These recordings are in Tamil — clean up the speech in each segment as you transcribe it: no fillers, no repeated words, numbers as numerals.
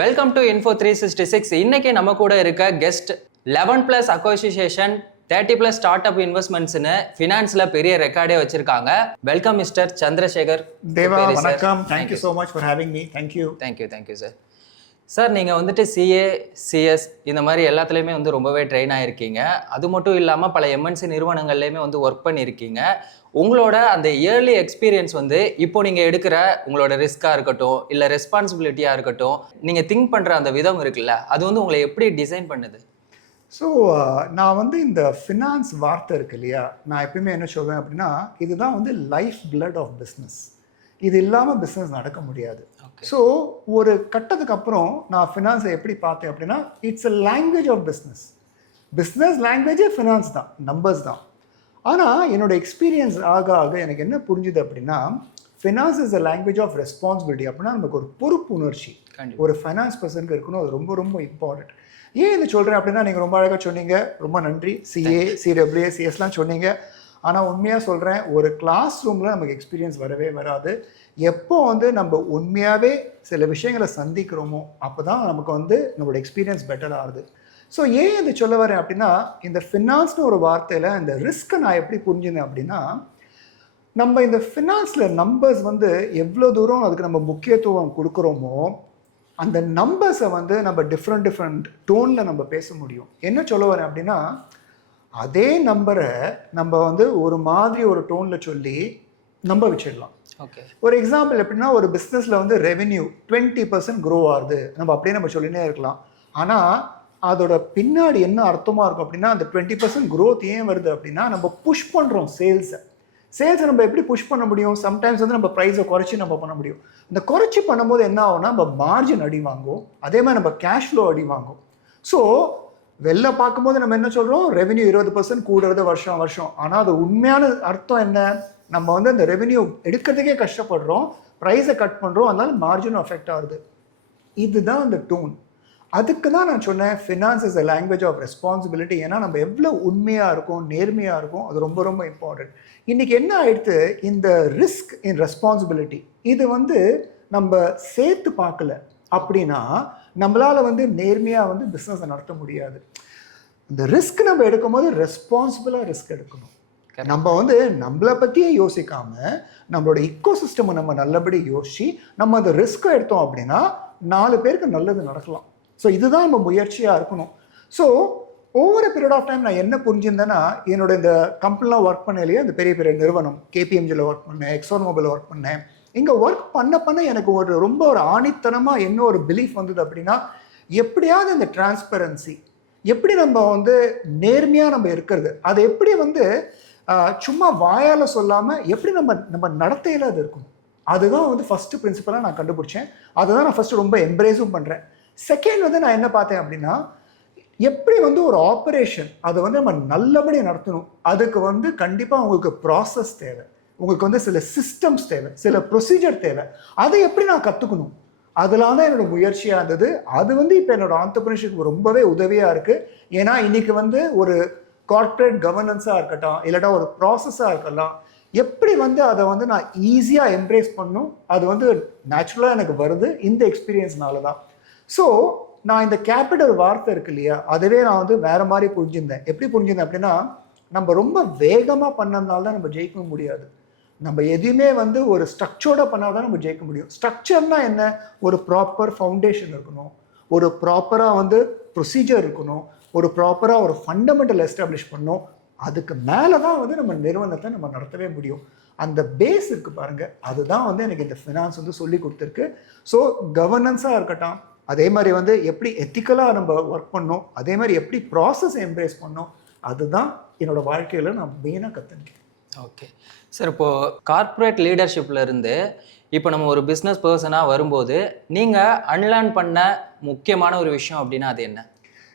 Welcome to info 366. இன்னைக்கு நம்ம கூட இருக்க கெஸ்ட் 11+ அசோசியேஷன் 30+ ஸ்டார்ட் அப் இன்வெஸ்ட்மெண்ட்ஸ்னு ஃபினான்ஸ்ல பெரிய ரெக்கார்டே வச்சிருக்காங்க. Welcome mister Chandrasekar. தேவா, வணக்கம். Thank you so much for having me. Thank you sir. Sir, நீங்கள் வந்துட்டு சிஏ, சிஎஸ் இந்த மாதிரி எல்லாத்துலேயுமே வந்து ரொம்பவே ட்ரெயின் ஆகிருக்கீங்க. அது மட்டும் இல்லாமல் பல எம்என்சி நிறுவனங்கள்லேயுமே வந்து ஒர்க் பண்ணியிருக்கீங்க. உங்களோட அந்த இயர்லி எக்ஸ்பீரியன்ஸ் வந்து இப்போ நீங்கள் எடுக்கிற உங்களோட ரிஸ்க்காக இருக்கட்டும், இல்லை ரெஸ்பான்சிபிலிட்டியாக இருக்கட்டும், நீங்கள் திங்க் பண்ணுற அந்த விதம் இருக்குல்ல, அது வந்து உங்களை எப்படி டிசைன் பண்ணுது? ஸோ நான் வந்து இந்த ஃபினான்ஸ் வார்த்தை இருக்கு இல்லையா, நான் எப்பயுமே என்ன சொல்வேன் அப்படின்னா, இதுதான் வந்து லைஃப் பிளட் ஆஃப் பிஸ்னஸ். இது இல்லாமல் பிஸ்னஸ் நடக்க முடியாது. ஸோ ஒரு கட்டத்துக்கு அப்புறம் நான் ஃபினான்ஸை எப்படி பார்த்தேன் அப்படின்னா, it's a language of business. Business லாங்குவேஜே ஃபினான்ஸ் தான், நம்பர்ஸ் தான். ஆனால் என்னோட எக்ஸ்பீரியன்ஸ் ஆக ஆக எனக்கு என்ன புரிஞ்சுது அப்படின்னா, finance is a language of responsibility. அப்படின்னா நமக்கு ஒரு பொறுப்பு உணர்ச்சி ஒரு ஃபைனான்ஸ் பர்சனுக்கு இருக்கணும். அது ரொம்ப ரொம்ப இம்பார்ட்டன்ட். ஏன் இது சொல்கிறேன் அப்படின்னா, நீங்கள் ரொம்ப அழகாக சொன்னீங்க, ரொம்ப நன்றி. சிஏ, சிடபிள்யூஏ, சிஎஸ்லாம் சொன்னீங்க. ஆனால் உண்மையாக சொல்கிறேன், ஒரு கிளாஸ் ரூமில் நமக்கு எக்ஸ்பீரியன்ஸ் வரவே வராது. எப்போ வந்து நம்ம உண்மையாகவே சில விஷயங்களை சந்திக்கிறோமோ அப்போ தான் நமக்கு வந்து நம்மளோட எக்ஸ்பீரியன்ஸ் பெட்டர் ஆகுது. ஸோ ஏன் இது சொல்ல வரேன் அப்படின்னா, இந்த ஃபினான்ஸ்னு ஒரு வார்த்தையில் இந்த ரிஸ்க்கை நான் எப்படி புரிஞ்சுனேன் அப்படின்னா, நம்ம இந்த ஃபினான்ஸில் நம்பர்ஸ் வந்து எவ்வளோ தூரம் அதுக்கு நம்ம முக்கியத்துவம் கொடுக்குறோமோ, அந்த நம்பர்ஸை வந்து நம்ம டிஃப்ரெண்ட் டோனில் நம்ம பேச முடியும். என்ன சொல்ல வரேன் அப்படின்னா, அதே நம்பரை நம்ம வந்து ஒரு மாதிரி ஒரு டோனில் சொல்லி நம்ப வச்சிடலாம். ஓகே, ஒரு எக்ஸாம்பிள் எப்படின்னா, ஒரு பிஸ்னஸில் வந்து ரெவென்யூ 20% க்ரோ ஆகுது நம்ம அப்படியே நம்ம சொல்லினே இருக்கலாம். ஆனால் அதோட பின்னாடி என்ன அர்த்தமாக இருக்கும் அப்படின்னா, அந்த 20% க்ரோத் ஏன் வருது அப்படின்னா, நம்ம புஷ் பண்ணுறோம் சேல்ஸை நம்ம எப்படி புஷ் பண்ண முடியும்? சம்டைம்ஸ் வந்து நம்ம ப்ரைஸை குறைச்சி நம்ம பண்ண முடியும். இந்த குறைச்சி பண்ணும்போது என்ன ஆகும்னா, நம்ம மார்ஜின் அடி வாங்கும், அதே மாதிரி நம்ம கேஷ் ஃப்ளோ அடி வாங்கும். ஸோ வெளில பார்க்கும்போது நம்ம என்ன சொல்கிறோம், ரெவென்யூ 20% கூடுறது வருஷம். ஆனால் அது உண்மையான அர்த்தம் என்ன? நம்ம வந்து அந்த ரெவென்யூ எடுக்கிறதுக்கே கஷ்டப்படுறோம், ப்ரைஸை கட் பண்ணுறோம், அதனால மார்ஜினும் அஃபெக்ட் ஆகுது. இதுதான் அந்த டோன். அதுக்கு தான் நான் சொன்னேன், finance is a language of responsibility. ஏன்னா நம்ம எவ்வளோ உண்மையாக இருக்கும், நேர்மையாக இருக்கும், அது ரொம்ப ரொம்ப இம்பார்ட்டன்ட். இன்றைக்கி என்ன ஆயிடுத்து, இந்த ரிஸ்க் இன் ரெஸ்பான்சிபிலிட்டி இது வந்து நம்ம சேர்த்து பார்க்கல அப்படின்னா நம்மளால் வந்து நேர்மையாக வந்து பிஸ்னஸை நடத்த முடியாது. இந்த ரிஸ்க் நம்ம எடுக்கும்போது ரெஸ்பான்சிபிளாக ரிஸ்க் எடுக்கணும். நம்ம வந்து நம்மளை பற்றியே யோசிக்காமல் நம்மளோட இக்கோசிஸ்டமை நம்ம நல்லபடி யோசிச்சு நம்ம அந்த ரிஸ்க்கை எடுத்தோம் அப்படின்னா 4 பேருக்கு நல்லது நடக்கலாம். ஸோ இதுதான் நம்ம முயற்சியாக இருக்கணும். ஸோ ஒவ்வொரு பீரியட் ஆஃப் டைம் நான் என்ன புரிஞ்சிருந்தேன்னா, என்னோட இந்த கம்பெனிலாம் ஒர்க் பண்ண இல்லையா, இந்த பெரிய பெரிய நிறுவனம் கேபிஎம்ஜியில் ஒர்க் பண்ணேன், எக்ஸான் மொபைல் ஒர்க் பண்ணேன். இங்கே ஒர்க் பண்ண எனக்கு ரொம்ப ஒரு ஆணித்தனமாக என்ன ஒரு பிலீஃப் வந்தது அப்படின்னா, எப்படியாவது இந்த டிரான்ஸ்பரன்சி, எப்படி நம்ம வந்து நேர்மையாக நம்ம இருக்கிறது, அதை எப்படி வந்து சும்மா வாயால் சொல்லாமல் எப்படி நம்ம நடத்தையில் அது இருக்கணும். அதுதான் வந்து ஃபஸ்ட்டு பிரின்சிபலாக நான் கண்டுபிடிச்சேன். அதுதான் நான் ஃபஸ்ட்டு ரொம்ப எம்ப்ரேஸும் பண்ணுறேன். செகண்ட் வந்து நான் என்ன பார்த்தேன் அப்படின்னா, எப்படி வந்து ஒரு ஆப்ரேஷன் அதை வந்து நம்ம நல்லபடியாக நடத்தணும். அதுக்கு வந்து கண்டிப்பாக உங்களுக்கு ப்ராசஸ் தேவை, உங்களுக்கு வந்து சில சிஸ்டம்ஸ் தேவை, சில ப்ரொசீஜர் தேவை. அதை எப்படி நான் கற்றுக்கணும், அதெல்லாம் தான் என்னோடய முயற்சியாக இருந்தது. அது வந்து இப்போ என்னோடய ஆண்டர்பிரினர்ஷிப்க்கு ரொம்பவே உதவியாக இருக்குது. ஏன்னா இன்றைக்கி வந்து ஒரு கார்ப்பரேட் கவர்னன்ஸாக இருக்கட்டும், இல்லாட்டா ஒரு ப்ராசஸாக இருக்கலாம், எப்படி வந்து அதை வந்து நான் ஈஸியாக எம்ப்ரேஸ் பண்ணணும், அது வந்து நேச்சுரலாக எனக்கு வருது இந்த எக்ஸ்பீரியன்ஸ்னால தான். ஸோ நான் இந்த கேபிட்டல் வார்த்தை இருக்கு இல்லையா, அதுவே நான் வந்து வேறு மாதிரி புரிஞ்சிருந்தேன். எப்படி புரிஞ்சிருந்தேன் அப்படின்னா, நம்ம ரொம்ப வேகமாக பண்ணதுனால தான் நம்ம ஜெயிக்க முடியாது. நம்ம எதுவுமே வந்து ஒரு ஸ்ட்ரக்சர்டாக பண்ணால் தான் நம்ம ஜெயிக்க முடியும். ஸ்ட்ரக்சர்னா என்ன? ஒரு ப்ராப்பர் ஃபவுண்டேஷன் இருக்கணும், ஒரு ப்ராப்பராக வந்து ப்ரொசீஜர் இருக்கணும், ஒரு ப்ராப்பராக ஒரு ஃபண்டமெண்டல் எஸ்டாப்ளிஷ் பண்ணணும். அதுக்கு மேலே தான் வந்து நம்ம நிறுவனத்தை நம்ம நடத்தவே முடியும். அந்த பேஸ் இருக்குது பாருங்கள், அதுதான் வந்து எனக்கு இந்த ஃபினான்ஸ் வந்து சொல்லி கொடுத்துருக்கு. ஸோ கவர்னன்ஸாக இருக்கட்டும், அதே மாதிரி வந்து எப்படி எத்திக்கலாக நம்ம ஒர்க் பண்ணோம், அதே மாதிரி எப்படி ப்ராசஸ் எம்ப்ரேஸ் பண்ணோம், அதுதான் என்னோட வாழ்க்கையில் நான் மெயினாக கற்றுக்கிட்டேன். ஓகே சார், இப்போது கார்ப்பரேட் லீடர்ஷிப்பில் இருந்து இப்போ நம்ம ஒரு பிஸ்னஸ் பர்சனாக வரும்போது நீங்கள் அன்லேர்ன் பண்ண முக்கியமான ஒரு விஷயம் அப்படின்னா அது என்ன?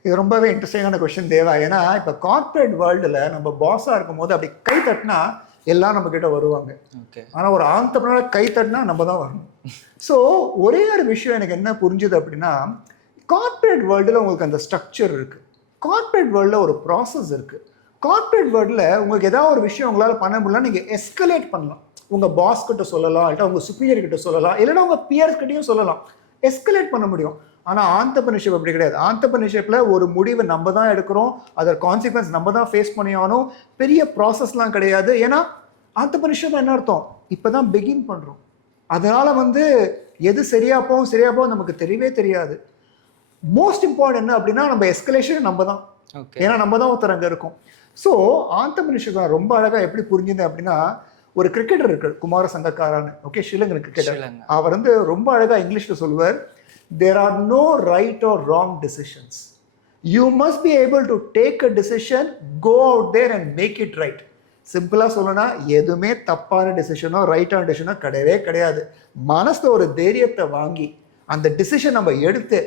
இது ரொம்பவே இன்ட்ரெஸ்டிங்கான கொஸ்டின் தேவா. ஏன்னா இப்போ கார்ப்பரேட் வேர்ல்டில் நம்ம பாஸாக இருக்கும் போது அப்படி கை தட்டினா எல்லாம் நம்மக்கிட்ட வருவாங்க. ஓகே, ஆனால் ஒரு ஆண்டர்பிரினர் கை தட்டினா நம்ம தான் வரணும். ஸோ ஒரே ஒரு விஷயம் எனக்கு என்ன புரிஞ்சுது அப்படின்னா, கார்ப்பரேட் வேர்ல்டில் உங்களுக்கு அந்த ஸ்ட்ரக்சர் இருக்குது, கார்ப்பரேட் வேர்ல்டில் ஒரு ப்ராசஸ் இருக்குது. கார்ப்பரேட் வேர்ல்டில் உங்களுக்கு ஏதாவது ஒரு விஷயம் உங்களால் பண்ண முடியல, நீங்கள் எஸ்கலேட் பண்ணலாம். உங்கள் பாஸ் கிட்ட சொல்லலாம், இல்லைனா உங்கள் சுப்பீரியர் கிட்ட சொல்லலாம், இல்லைனா உங்கள் பியர்ஸ் கிட்டையும் சொல்லலாம். எஸ்கலேட் பண்ண முடியும். ஆனால் ஆண்டர்பிரினர்ஷிப் அப்படி கிடையாது. ஆண்டர்பிரினர்ஷிப்பில் ஒரு முடிவு நம்ம தான் எடுக்கிறோம், அதோட கான்சிக்வன்ஸ் நம்ம தான் ஃபேஸ் பண்ணி ஆகணும். பெரிய ப்ராசஸ்லாம் கிடையாது. ஏன்னா ஆண்டர்பிரினர்ஷிப் என்ன அர்த்தம், இப்போ தான் பிகின் பண்ணுறோம். அதனால் வந்து எது சரியாக போகும் நமக்கு தெரியவே தெரியாது. மோஸ்ட் இம்பார்ட்டன்ட் என்ன அப்படின்னா நம்ம எஸ்கலேஷன் நம்ம தான். ஏன்னா நம்ம தான் ஒருத்தர் அங்கே இருக்கும். ஸோ ஆண்டர்பிரினர்ஷிப் ரொம்ப அழகாக எப்படி புரிஞ்சுது அப்படின்னா, ஒரு கிரிக்கெட்டர் இருக்கு குமார சங்கக்காரான்னு, ஓகே, ஸ்ரீலங்கன் கிரிக்கெட்டர். அவர் வந்து ரொம்ப அழகாக இங்கிலீஷில் சொல்லுவார், there are no right or wrong decisions. You must be able to take a decision, go out there and make it right. சிம்பிளாக சொல்லணும்னா எதுவுமே தப்பான டிசிஷனோ ரைட்டான டிசிஷனோ கிடையவே கிடையாது. மனசில் ஒரு தைரியத்தை வாங்கி அந்த டிசிஷன் நம்ம எடுத்து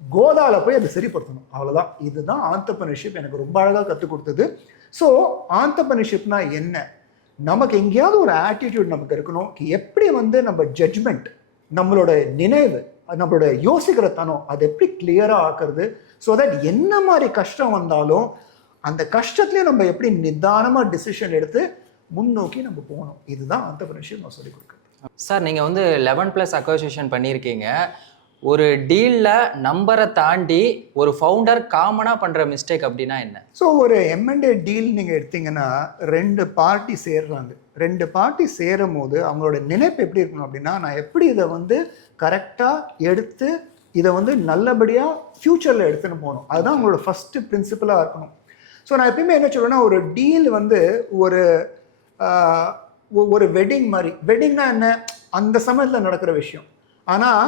கோதால போய் அதை சரிப்படுத்தணும், அவ்வளோதான். இதுதான் ஆண்டர்பிரினர்ஷிப் எனக்கு ரொம்ப அழகாக கற்றுக் கொடுத்தது. ஸோ ஆண்டர்பிரினர்ஷிப்னா என்ன, நமக்கு எங்கேயாவது ஒரு ஆட்டிடியூட் நமக்கு இருக்கணும். எப்படி வந்து நம்ம ஜட்ஜ்மெண்ட், நம்மளோட நினைவு, நம்மளோட யோசிக்கிற தனம் அதை எப்படி கிளியராக ஆக்குறது, ஸோ தட் என்ன மாதிரி கஷ்டம் வந்தாலும் அந்த கஷ்டத்துலேயும் நம்ம எப்படி நிதானமாக டிசிஷன் எடுத்து முன்னோக்கி நம்ம போகணும். இதுதான் ஆண்டர்பிரினர்ஷிப் நான் சொல்லிக் கொடுக்குறேன். சார் நீங்கள் வந்து 11+ அக்வசிஷன் பண்ணியிருக்கீங்க. ஒரு டீலில் நம்பரை தாண்டி ஒரு ஃபவுண்டர் காமனாக பண்ணுற மிஸ்டேக் அப்படின்னா என்ன? ஸோ ஒரு M&A டீல் நீங்கள் எடுத்தீங்கன்னா 2 பார்ட்டி சேர்றாங்க. 2 பார்ட்டி சேரும் போது அவங்களோட நினைப்பு எப்படி இருக்கணும் அப்படின்னா, நான் எப்படி இதை வந்து கரெக்டாக எடுத்து இதை வந்து நல்லபடியாக ஃப்யூச்சரில் எடுத்துன்னு போகணும். அதுதான் அவங்களோட ஃபஸ்ட்டு பிரின்சிபலாக இருக்கணும். ஸோ நான் எப்பயுமே என்ன சொல்லுவேன்னா, ஒரு டீல் வந்து ஒரு வெட்டிங் மாதிரி. வெட்டிங்னா என்ன, அந்த சமயத்தில் நடக்கிற விஷயம். ஆனால்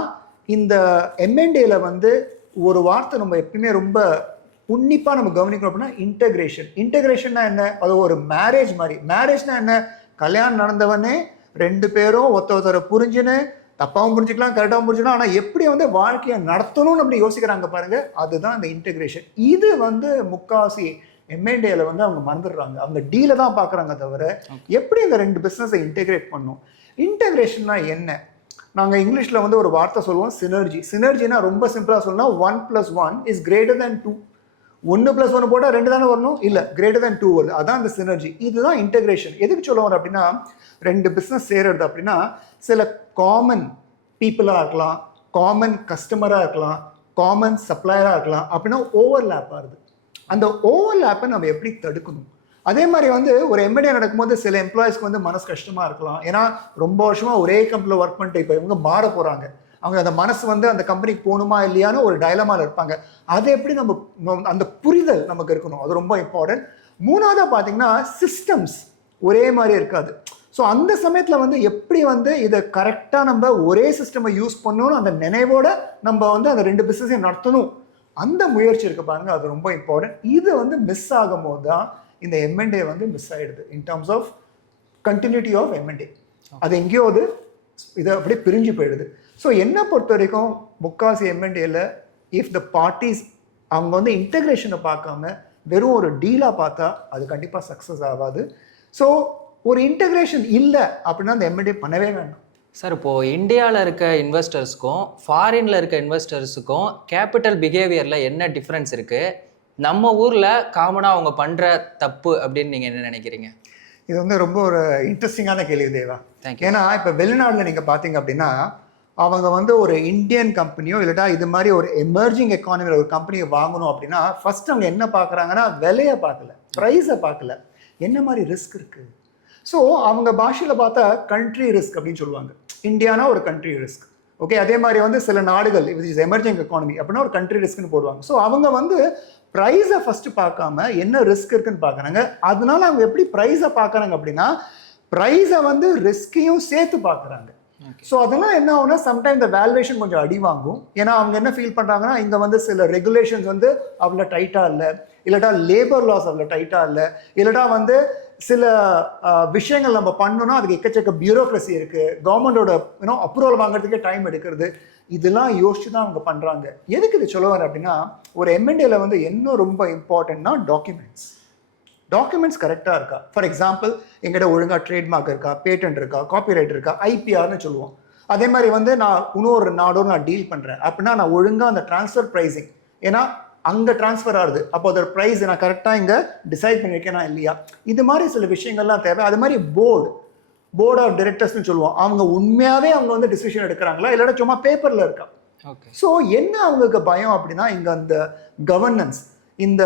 இந்த M&Aல வந்து ஒரு வார்த்தை நம்ம எப்பயுமே ரொம்ப உன்னிப்பாக நம்ம கவனிக்கணும் அப்படின்னா இன்டகிரேஷன். இன்டகிரேஷன்னா என்ன, அது ஒரு மேரேஜ் மாதிரி. மேரேஜ்னா என்ன, கல்யாணம் நடந்தவனே 2 பேரும் ஒருத்தரை புரிஞ்சுன்னு, தப்பாகவும் புரிஞ்சுக்கலாம் கரெக்டாகவும் புரிஞ்சுக்கலாம், ஆனால் எப்படி வந்து வாழ்க்கையை நடத்தணும்னு அப்படி யோசிக்கிறாங்க பாருங்க, அதுதான் இந்த இன்டகிரேஷன். இது வந்து முக்காசி M&Aல வந்து அவங்க மறந்துடுறாங்க. அவங்க டீலை தான் பார்க்குறாங்க தவிர எப்படி இந்த 2 பிஸ்னஸை இன்டெகிரேட் பண்ணும். இன்டகிரேஷன்னா என்ன, நாங்கள் இங்கிலீஷில் வந்து ஒரு வார்த்தை சொல்லுவோம், சினர்ஜி. சினர்ஜினா ரொம்ப சிம்பிளாக சொல்லணும்னா 1+1 is greater than 2. 1+1 போட்டால் 2 தானே வரணும், இல்லை greater than 2 வருது, அதான் அந்த சினர்ஜி. இதுதான் இன்டகிரேஷன். எதுக்கு சொல்ல வரோம் அப்படின்னா, 2 பிஸ்னஸ் சேருறது அப்படின்னா சில காமன் பீப்புளாக இருக்கலாம், காமன் கஸ்டமராக இருக்கலாம், காமன் சப்ளையராக இருக்கலாம், அப்படின்னா ஓவர்லேப் ஆகுது. அந்த ஓவர்லேப்பை நம்ம எப்படி தடுக்கணும். அதே மாதிரி வந்து ஒரு M&A நடக்கும்போது சில எம்ப்ளாயிஸ்க்கு வந்து மனசு கஷ்டமாக இருக்கலாம். ஏன்னா ரொம்ப வருஷமாக ஒரே கம்பெனியில் ஒர்க் பண்ணிட்டு இப்போ இவங்க மாற போகிறாங்க, அவங்க அந்த மனசு வந்து அந்த கம்பெனிக்கு போகணுமா இல்லையான்னு ஒரு டைலமாவில் இருப்பாங்க. அதை எப்படி நம்ம அந்த புரிதல் நமக்கு இருக்கணும், அது ரொம்ப இம்பார்ட்டன்ட். 3வதாக பார்த்தீங்கன்னா சிஸ்டம்ஸ் ஒரே மாதிரி இருக்காது. ஸோ அந்த சமயத்தில் வந்து எப்படி வந்து இதை கரெக்டாக நம்ம ஒரே சிஸ்டமை யூஸ் பண்ணணும், அந்த நினைவோட நம்ம வந்து அந்த 2 பிஸ்னஸையும் நடத்தணும், அந்த முயற்சி இருக்கு பாருங்க, அது ரொம்ப இம்பார்ட்டன்ட். இது வந்து மிஸ் ஆகும் போது தான் இந்த M&A வந்து மிஸ் ஆகிடுது in terms of continuity of M&A. அது எங்கேயோ இதை அப்படியே பிரிஞ்சு போயிடுது. ஸோ என்னை பொறுத்த வரைக்கும் முக்காசி M&Aல இஃப் த பார்ட்டிஸ் அவங்க வந்து இன்டகிரேஷனை பார்க்காம வெறும் ஒரு டீலாக பார்த்தா அது கண்டிப்பாக சக்ஸஸ் ஆகாது. ஸோ ஒரு இன்டகிரேஷன் இல்லை அப்படின்னா அந்த M&A பண்ணவே வேண்டாம். சார், இப்போது இந்தியாவில் இருக்க இன்வெஸ்டர்ஸுக்கும் ஃபாரினில் இருக்க இன்வெஸ்டர்ஸுக்கும் கேபிட்டல் பிஹேவியரில் என்ன டிஃப்ரென்ஸ் இருக்குது, நம்ம ஊரில் காமனாக அவங்க பண்ணுற தப்பு அப்படின்னு நீங்கள் என்ன நினைக்கிறீங்க? இது வந்து ரொம்ப ஒரு இன்ட்ரெஸ்டிங்கான கேள்வி தேவா. தேங்க்யூ. ஏன்னா இப்போ வெளிநாட்டில் நீங்கள் பார்த்தீங்க அப்படின்னா அவங்க வந்து ஒரு இந்தியன் கம்பெனியோ இல்லட்டா இது மாதிரி ஒரு எமர்ஜிங் எக்கானமியில் ஒரு கம்பெனியை வாங்கணும் அப்படின்னா ஃபர்ஸ்ட் அவங்க என்ன பார்க்குறாங்கன்னா விலையை பார்க்கல, ப்ரைஸை பார்க்கல, என்ன மாதிரி ரிஸ்க் இருக்குது. ஸோ அவங்க பாஷையில் பார்த்தா கண்ட்ரி ரிஸ்க் அப்படின்னு சொல்லுவாங்க. இந்தியானா ஒரு கண்ட்ரி ரிஸ்க், ஓகே. அதே மாதிரி வந்து சில நாடுகள் எமர்ஜிங் எக்கானமி அப்படின்னா ஒரு கண்ட்ரி ரிஸ்க்னு போடுவாங்க. ஸோ அவங்க வந்து ப்ரைஸை ஃபஸ்ட்டு பார்க்காம என்ன ரிஸ்க் இருக்குன்னு பார்க்குறாங்க. அதனால அவங்க எப்படி ப்ரைஸை பார்க்குறாங்க அப்படின்னா ப்ரைஸை வந்து ரிஸ்கையும் சேர்த்து பார்க்குறாங்க. ஸோ அதெல்லாம் என்ன ஆகுனா சம்டைம் இந்த வேல்யூவேஷன் கொஞ்சம் அடி வாங்கும். ஏன்னா அவங்க என்ன ஃபீல் பண்ணுறாங்கன்னா இங்கே வந்து சில ரெகுலேஷன்ஸ் வந்து அவ்வளோ டைட்டாக இல்லை, இல்லட்டா லேபர் லாஸ் அவ்வளோ டைட்டாக இல்லை, இல்லட்டா வந்து சில விஷயங்கள் நம்ம பண்ணணும்னா அதுக்கு எக்கச்சக்க பியூரோக்ரஸி இருக்குது, கவர்மெண்டோட அப்ரூவல் வாங்குறதுக்கே டைம் எடுக்கிறது. இதெல்லாம் யோசிச்சு தான் அவங்க பண்ணுறாங்க. எதுக்கு இது சொல்ல வரேன் அப்படின்னா ஒரு M&Aல வந்து என்ன ரொம்ப இம்பார்ட்டன்ட்னா டாக்குமெண்ட்ஸ் கரெக்டாக இருக்கா. ஃபார் எக்ஸாம்பிள் எங்கிட்ட ஒழுங்காக ட்ரேட்மார்க் இருக்கா, பேட்டன்ட் இருக்கா, காப்பிரைட் இருக்கா, IPRனு சொல்லுவோம். அதே மாதிரி வந்து நான் இன்னொரு நாடோடு நான் டீல் பண்ணுறேன் அப்படின்னா நான் ஒழுங்காக அந்த ட்ரான்ஸ்ஃபர் ப்ரைஸிங், ஏன்னா அங்கே ட்ரான்ஸ்ஃபர் ஆகுது, அப்போ அதோட ப்ரைஸ் நான் கரெக்டாக இங்கே டிசைட் பண்ணியிருக்கேனா இல்லையா, இது மாதிரி சில விஷயங்கள்லாம் தேவை. அது மாதிரி போர்ட் ஆஃப் டைரக்டர்ஸ்னு சொல்லுவோம், அவங்க உண்மையாகவே அவங்க வந்து டிசிஷன் எடுக்கிறாங்களா இல்லாட்டா சும்மா பேப்பரில் இருக்கா. ஓகே. ஸோ என்ன அவங்களுக்கு பயம் அப்படின்னா, இங்கே அந்த கவர்னன்ஸ், இந்த